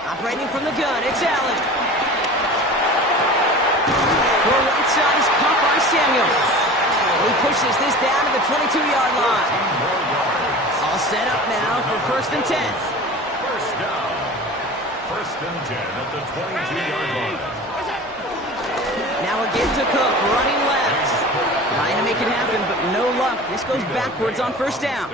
Operating from the gun, it's Allen. For right side is caught by Samuel. He pushes this down to the 22-yard line. All set up now for first and 10. First down. First and 10 at the 22-yard line. Now again to Cook, running left. Trying to make it happen, but no luck. This goes backwards on first down.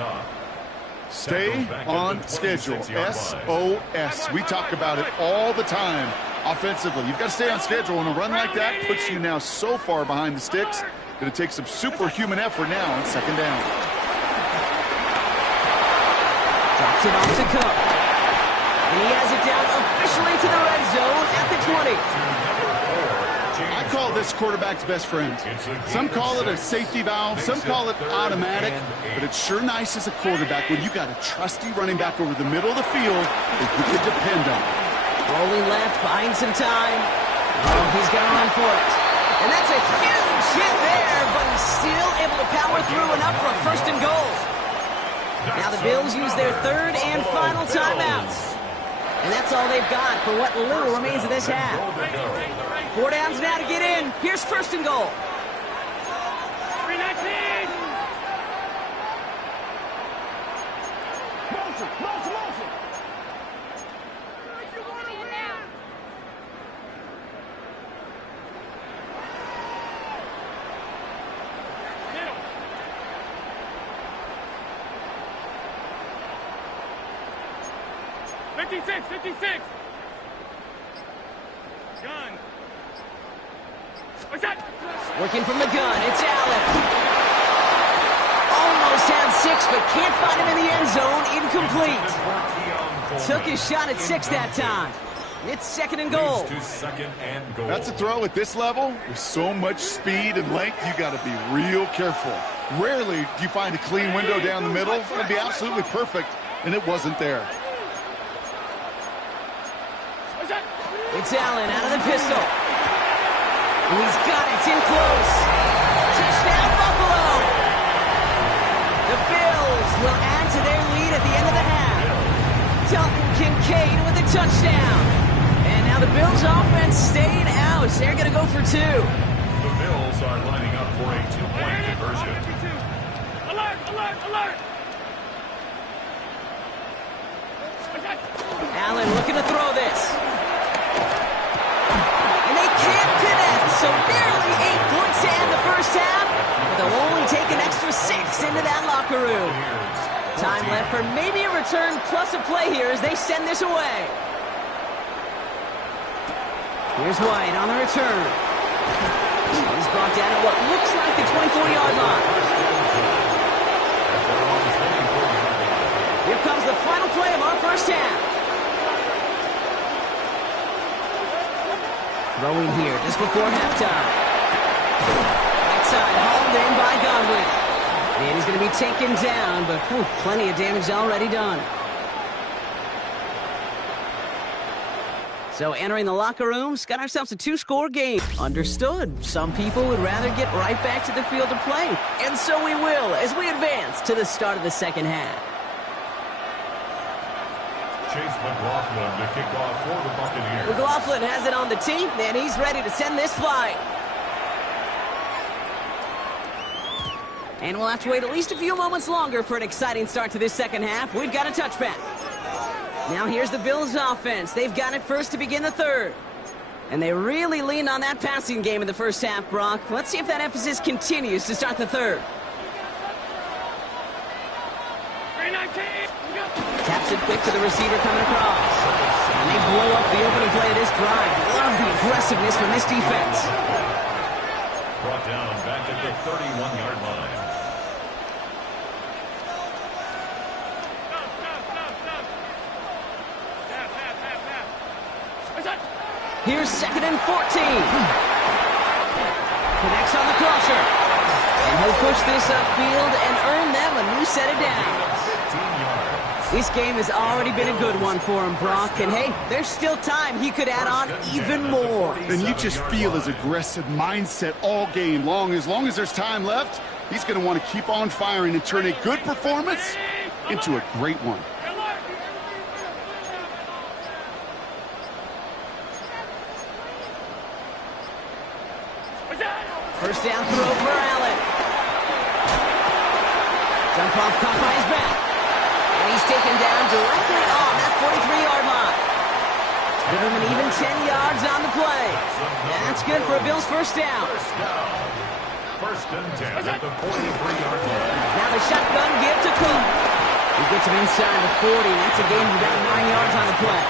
Stay on schedule. SOS. We talk about it all the time offensively. You've got to stay on schedule. And a run like that puts you now so far behind the sticks. Going to take some superhuman effort now on second down. Drops it off to Cook. And he has it down officially to the red zone at the 20. I call this quarterback's best friend. Some call it a safety valve, some call it automatic, but it's sure nice as a quarterback when you got a trusty running back over the middle of the field that you can depend on. Rolling left, buying some time. Oh, he's got to run for it. And that's a huge hit there, but he's still able to power through enough for a first and goal. Now the Bills use their third and final timeouts. And that's all they've got for what little remains of this half. 4 downs now to get in. Here's first and goal. Gun. Working from the gun, it's Allen. Almost had 6, but can't find him in the end zone. Incomplete. Took his shot at 6 that time. It's second and goal. That's a throw at this level. With so much speed and length, you got to be real careful. Rarely do you find a clean window down the middle. It'd be absolutely perfect, and it wasn't there. It's Allen out of the pistol. He's got it. It's in close. Touchdown, Buffalo. The Bills will add to their lead at the end of the half. Gtowncapp with a touchdown. And now the Bills offense staying out. They're going to go for 2. The Bills are lining up for a 2-point conversion. Alert, alert, alert. Allen looking to throw this. And they can't connect, so nearly 8 points to end the first half, but they'll only take an extra 6 into that locker room. Time left for maybe a return plus a play here as they send this away. Here's White on the return. He's brought down at what looks like the 24-yard line. Here comes the final play of our first half. Throwing here just before halftime. Right side, hauled in by Godwin. And he's going to be taken down, but plenty of damage already done. So entering the locker rooms, got ourselves a 2-score game. Understood. Some people would rather get right back to the field to play. And so we will as we advance to the start of the second half. Chase McLaughlin to kick off for the Buccaneers. McLaughlin has it on the tee, and he's ready to send this flying. And we'll have to wait at least a few moments longer for an exciting start to this second half. We've got a touchback. Now here's the Bills offense. They've got it first to begin the third. And they really leaned on that passing game in the first half, Brock. Let's see if that emphasis continues to start the third. Taps it quick to the receiver coming across. And they blow up the opening play of this drive. Love the aggressiveness from this defense. Brought down back at the 31-yard line. Here's 2nd and 14. Connects on the crosser. And he'll push this upfield and earn them a new set of downs. This game has already been a good one for him, Brock. And hey, there's still time. He could add on even more. And you just feel his aggressive mindset all game long. As long as there's time left, he's going to want to keep on firing and turn a good performance into a great one. First down throw for Allen. Jump off caught by his back. And he's taken down directly on that 43-yard line. Give him an even 10 yards on the play. And that's good for a Bills first down. First and 10 at the 43-yard line. Now the shotgun give to Coop. He gets him inside the 40. That's a gain of about 9 yards on the play.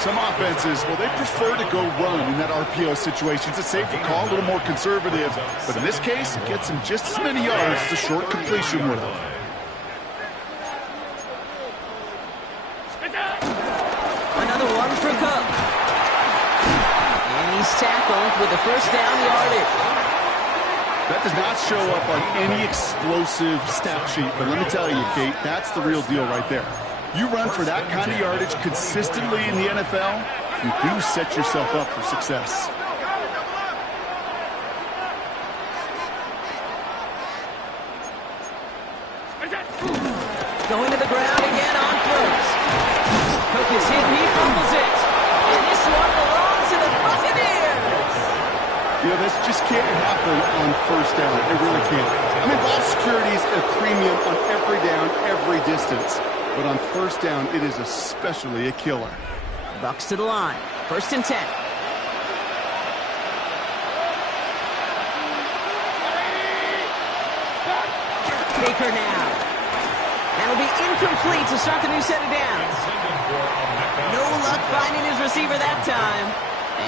Some offenses, well, they prefer to go run in that RPO situation. It's a safer call, a little more conservative. But in this case, it gets him just as many yards as a short completion would have. Another one for Cook. And he's tackled with the first down yardage. That does not show up on any explosive stat sheet. But let me tell you, Kate, that's the real deal right there. You run for that kind of yardage consistently in the NFL, you do set yourself up for success. Going to the ground again on first. Cook is hit, he fumbles it. And this one belongs to the Buccaneers. You know, this just can't happen on first down. It really can't. I mean, ball security is a premium on every down, every distance. But on first down, it is especially a killer. Bucks to the line. First and 10. Baker now. That'll be incomplete to start the new set of downs. No luck finding his receiver that time.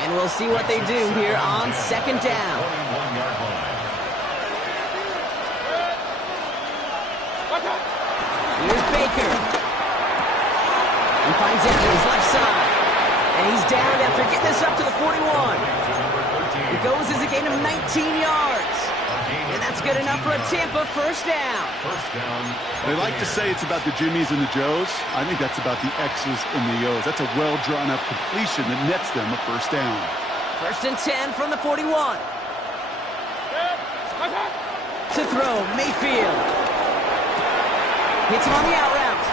And we'll see what they do here on second down. Here's Baker. He finds out his left side. And he's down after getting this up to the 41. It goes as a gain of 19 yards. And that's good enough for a Tampa first down. They like to say it's about the Jimmies and the Joes. I think that's about the X's and the O's. That's a well-drawn-up completion that nets them a first down. First and 10 from the 41. To throw, Mayfield. Hits him on the out route.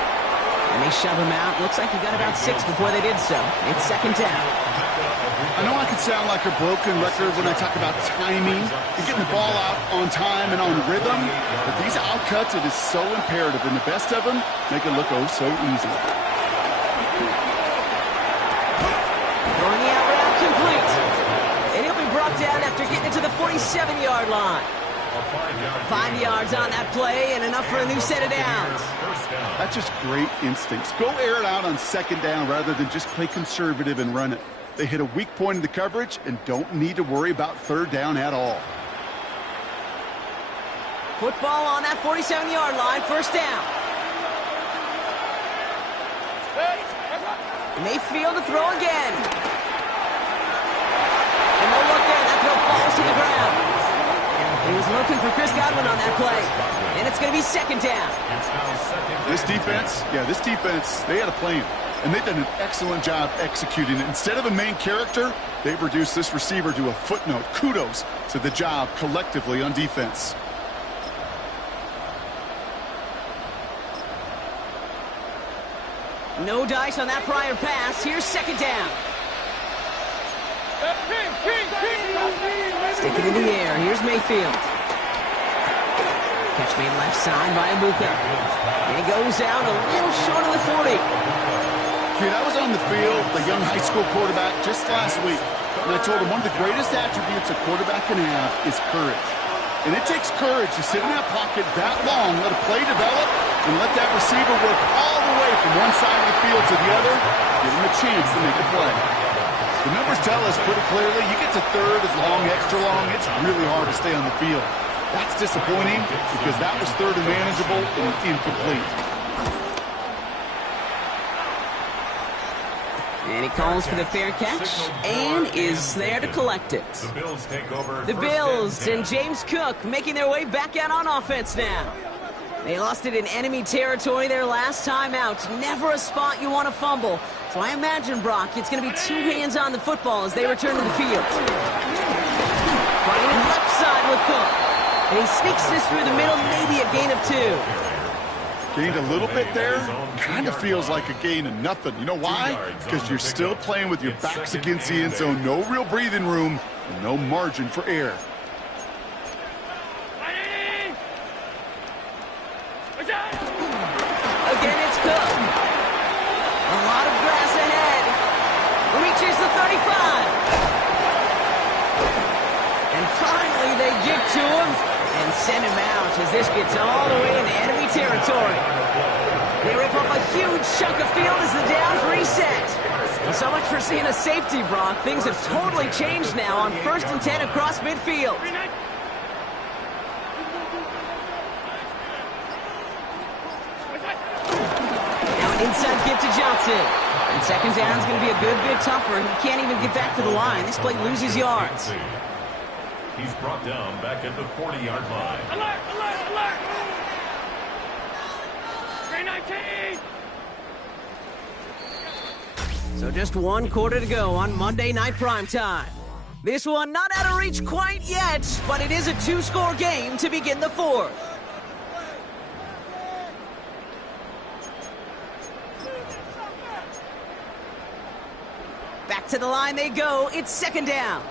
And they shove him out. Looks like he got about 6 before they did so. It's second down. I know I could sound like a broken record when I talk about timing and getting the ball out on time and on rhythm, but these outcuts, it is so imperative, and the best of them make it look oh so easy. Throwing the out route complete. And he'll be brought down after getting it to the 47-yard line. 5 yards on that play and enough for a new set of downs. That's just great instincts. Go air it out on second down rather than just play conservative and run it. They hit a weak point in the coverage and don't need to worry about third down at all. Football on that 47-yard line, first down. Mayfield to throw again. And no look there, that throw falls to the ground. He was looking for Chris Godwin on that play. And it's going to be second down. This defense, they had a plan. And they've done an excellent job executing it. Instead of a main character, they've reduced this receiver to a footnote. Kudos to the job collectively on defense. No dice on that prior pass. Here's second down. Stick it in the air. Here's Mayfield. Catch made left side by Ibuka. And he goes out a little short of the 40. Kid, I was on the field, the young high school quarterback, just last week. And I told him one of the greatest attributes a quarterback can have is courage. And it takes courage to sit in that pocket that long, let a play develop, and let that receiver work all the way from one side of the field to the other, give him a chance to make a play. The numbers tell us pretty clearly, you get to third as long, extra long, it's really hard to stay on the field. That's disappointing because that was third and manageable and incomplete. And he calls for the fair catch and is there to collect it. The Bills take over. The Bills and James Cook making their way back out on offense now. They lost it in enemy territory their last time out. Never a spot you want to fumble. So I imagine, Brock, it's going to be two hands on the football as they return to the field. Playing it left side with Cook. And he sneaks this through the middle, maybe a gain of 2. Gained a little bit there. Kind of feels like a gain of nothing. You know why? Because you're still playing with your backs against the end zone. No real breathing room and no margin for error. Again, it's Cook. A lot of grass ahead. Reaches the 35. And finally, they get to him and send him out as this gets all the way into enemy territory. They rip up a huge chunk of field as the downs reset. So much for seeing a safety, Brock. Things have totally changed now on 1st and 10 across midfield. Inside give to Johnson. And second down is going to be a good bit tougher. He can't even get back to the line. This play loses yards. He's brought down back at the 40-yard line. Alert, alert, alert! 319! So just 1 quarter to go on Monday Night Primetime. This one not out of reach quite yet, but it is a 2-score game to begin the 4th. Back to the line they go. It's second down.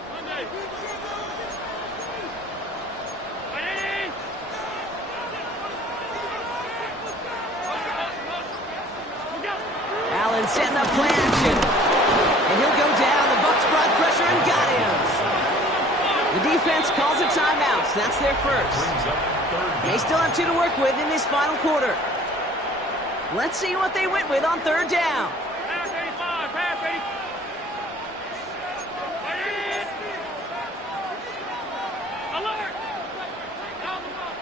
Allen setting up play action. And he'll go down. The Bucs brought pressure and got him. The defense calls a timeout. That's their first. They still have 2 to work with in this final quarter. Let's see what they went with on third down. Pass 85, pass 85. Alert! Down the ball.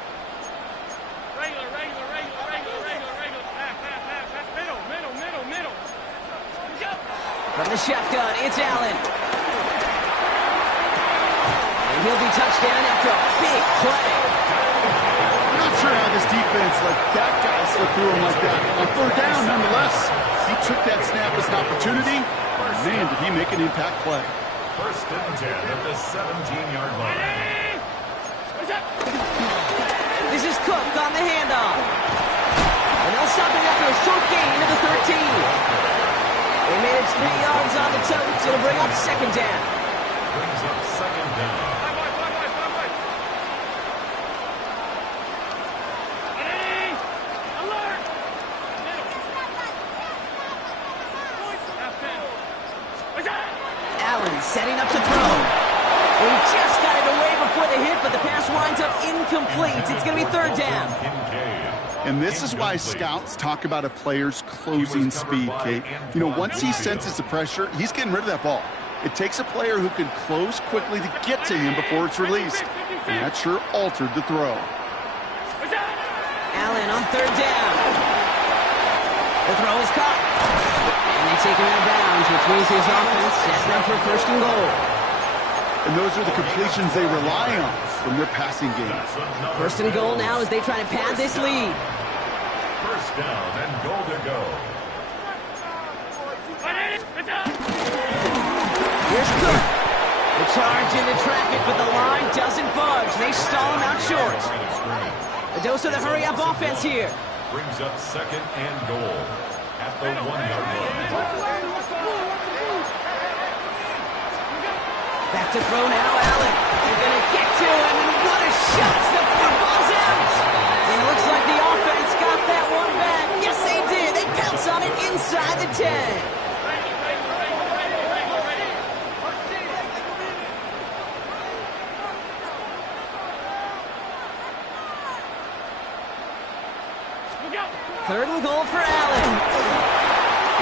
Regular. Pass. Middle. Go. From the shotgun, it's Allen. And he'll be touchdown after a big play. I'm not sure how this defense let that guy slip through him like that. On third down, nonetheless, he took that snap as an opportunity. Man, did he make an impact play. 1st and 10 at the 17-yard line. This is Cook on the handoff. And they'll stop him after a short gain to the 13. They made it 3 yards on the tote. It'll bring up second down. Brings up second down. Alert! Allen setting up to throw. He just got it away before the hit, but the pass winds up incomplete. It's going to be third down. And this is why scouts talk about a player's closing speed, Kate. You know, once he senses the pressure, he's getting rid of that ball. It takes a player who can close quickly to get to him before it's released. And that sure altered the throw. Allen on third down. The throw is caught. And they take him out of bounds, which means his offense setting up for first and goal. And those are the completions they rely on from their passing game. First and goal now as they try to pad this lead. First down and goal to go. Here's Cook. The charge into traffic, but the line doesn't budge. They stall him out short. A dose of the hurry-up offense here. Brings up second and goal at the 1-yard line. Back to throw now, Allen. They're going to get to him, and what a shot! The football's out! And it looks like the offense got that one back. Yes, they did. They pounce on it inside the 10. Third and goal for Allen.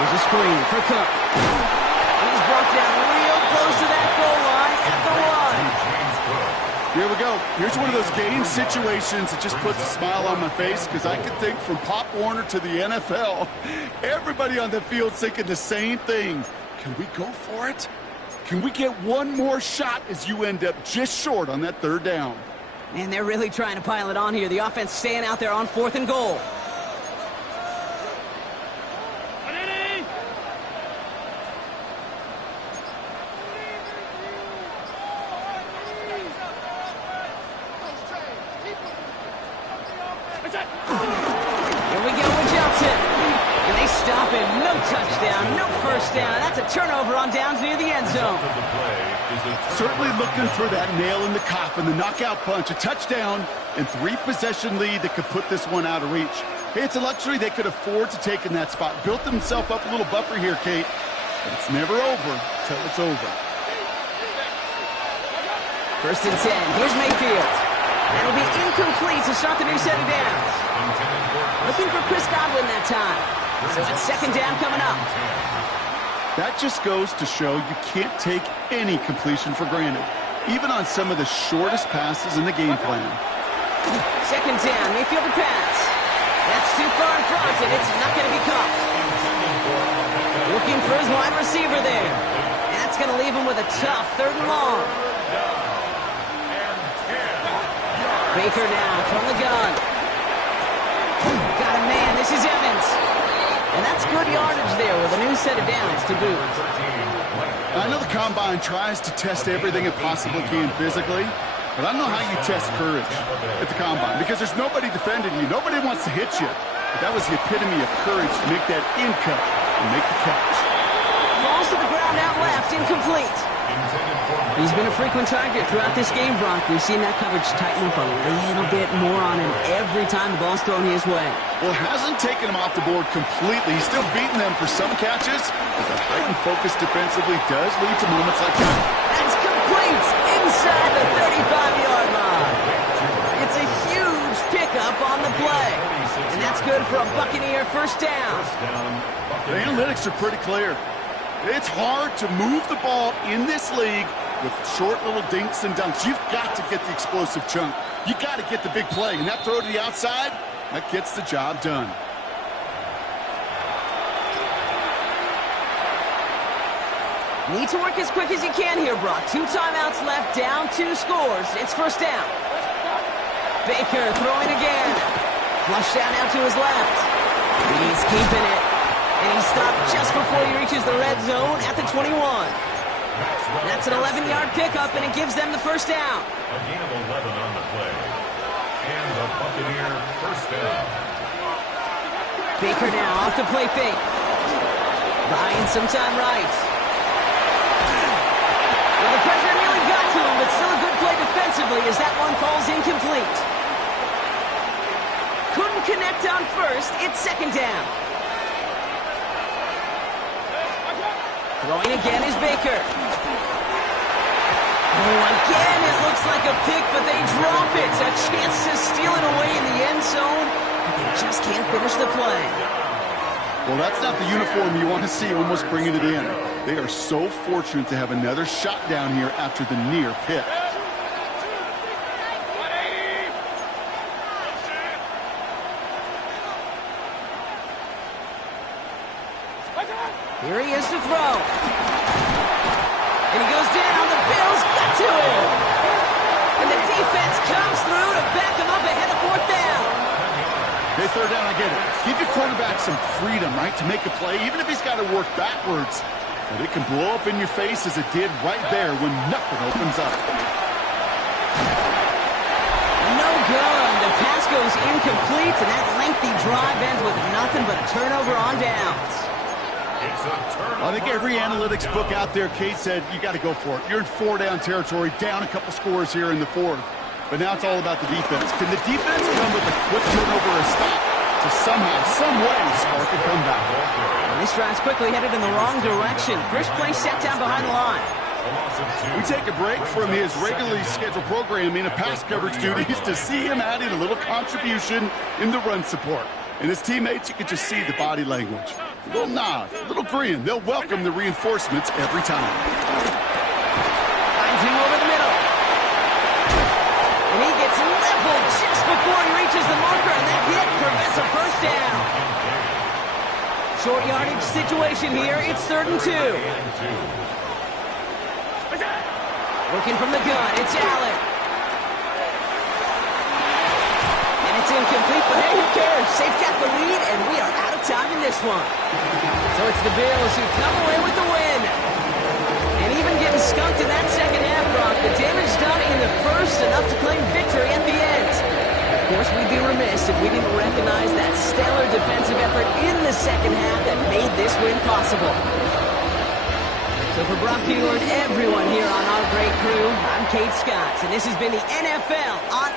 Here's a screen for Cook. And he's brought down real close to that goal line at the 1. Here we go. Here's one of those game situations that just puts a smile on my face because I can think from Pop Warner to the NFL. Everybody on the field's thinking the same thing. Can we go for it? Can we get one more shot as you end up just short on that third down? Man, they're really trying to pile it on here. The offense staying out there on fourth and goal. No first down. That's a turnover on downs near the end zone. Certainly looking for that nail in the coffin, the knockout punch, a touchdown, and 3-possession lead that could put this one out of reach. Hey, it's a luxury they could afford to take in that spot. Built themselves up a little buffer here, Kate. But it's never over till it's over. First and 10. Here's Mayfield. That'll be incomplete to start the new set of downs. Looking for Chris Godwin that time. So it's second down coming up. That just goes to show you can't take any completion for granted, even on some of the shortest passes in the game plan. Second down, Mayfield to pass. That's too far in front, and it's not going to be caught. Looking for his wide receiver there. And that's going to leave him with a tough third and long. Baker now from the gun. Got a man, this is Evans. And that's good yardage there with a new set of downs to boot. I know the Combine tries to test everything it possibly can physically, but I don't know how you test courage at the Combine because there's nobody defending you. Nobody wants to hit you. But that was the epitome of courage to make that in cut and make the catch. Falls to the ground out left, incomplete. He's been a frequent target throughout this game, Brock. We've seen that coverage tighten up a little bit more on him every time the ball's thrown his way. Well, it hasn't taken him off the board completely. He's still beating them for some catches, but the heightened focus defensively does lead to moments like that. That's complete inside the 35-yard line. It's a huge pickup on the play, and that's good for a Buccaneer first down. The analytics are pretty clear. It's hard to move the ball in this league with short little dinks and dunks. You've got to get the explosive chunk. You got to get the big play, and that throw to the outside, that gets the job done. Need to work as quick as you can here, Brock. 2 timeouts left, down 2 scores. It's first down. Baker throwing again. Flush down out to his left. He's keeping it. And he stopped just before he reaches the red zone at the 21. That's an 11-yard pickup, and it gives them the first down. A gain of 11 on the play. And the Buccaneer first down. Baker now off the play fake. Buying some time right. Well, the pressure nearly got to him, but still a good play defensively as that one falls incomplete. Couldn't connect on first. It's second down. Throwing again is Baker. Oh, again, it looks like a pick, but they drop it. A chance to steal it away in the end zone, but they just can't finish the play. Well, that's not the uniform you want to see almost bringing it in. They are so fortunate to have another shot down here after the near pick. Here he is to throw. And he goes down. The Bills got to him. And the defense comes through to back him up ahead of fourth down. Hey, third down, I get it. Give your quarterback some freedom, right, to make a play, even if he's got to work backwards. But it can blow up in your face as it did right there when nothing opens up. No good. The pass goes incomplete, and that lengthy drive ends with nothing but a turnover on downs. I think every analytics book out there, Kate, said you got to go for it. You're in four-down territory, down a couple scores here in the fourth. But now it's all about the defense. Can the defense come with a quick turnover or stop to somehow, some way, spark a comeback? And this drive's quickly headed in the wrong direction. First play set down behind the line. We take a break from his regularly scheduled programming of pass coverage duties to see him adding a little contribution in the run support. And his teammates, you can just see the body language. A little nod, a little grin. They'll welcome the reinforcements every time. Finds him over the middle. And he gets leveled just before he reaches the marker, and that hit prevents a first down. Short yardage situation here. It's 3rd and 2. Working from the gun. It's Allen. And it's incomplete, but hey, who cares? They've got the lead, and we are out of time in this one. So it's the Bills who come away with the win. And even getting skunked in that second half, Brock, the damage done in the first, enough to claim victory at the end. Of course, we'd be remiss if we didn't recognize that stellar defensive effort in the second half that made this win possible. So for Brock Keeler and everyone here on our great crew, I'm Kate Scott, and this has been the NFL on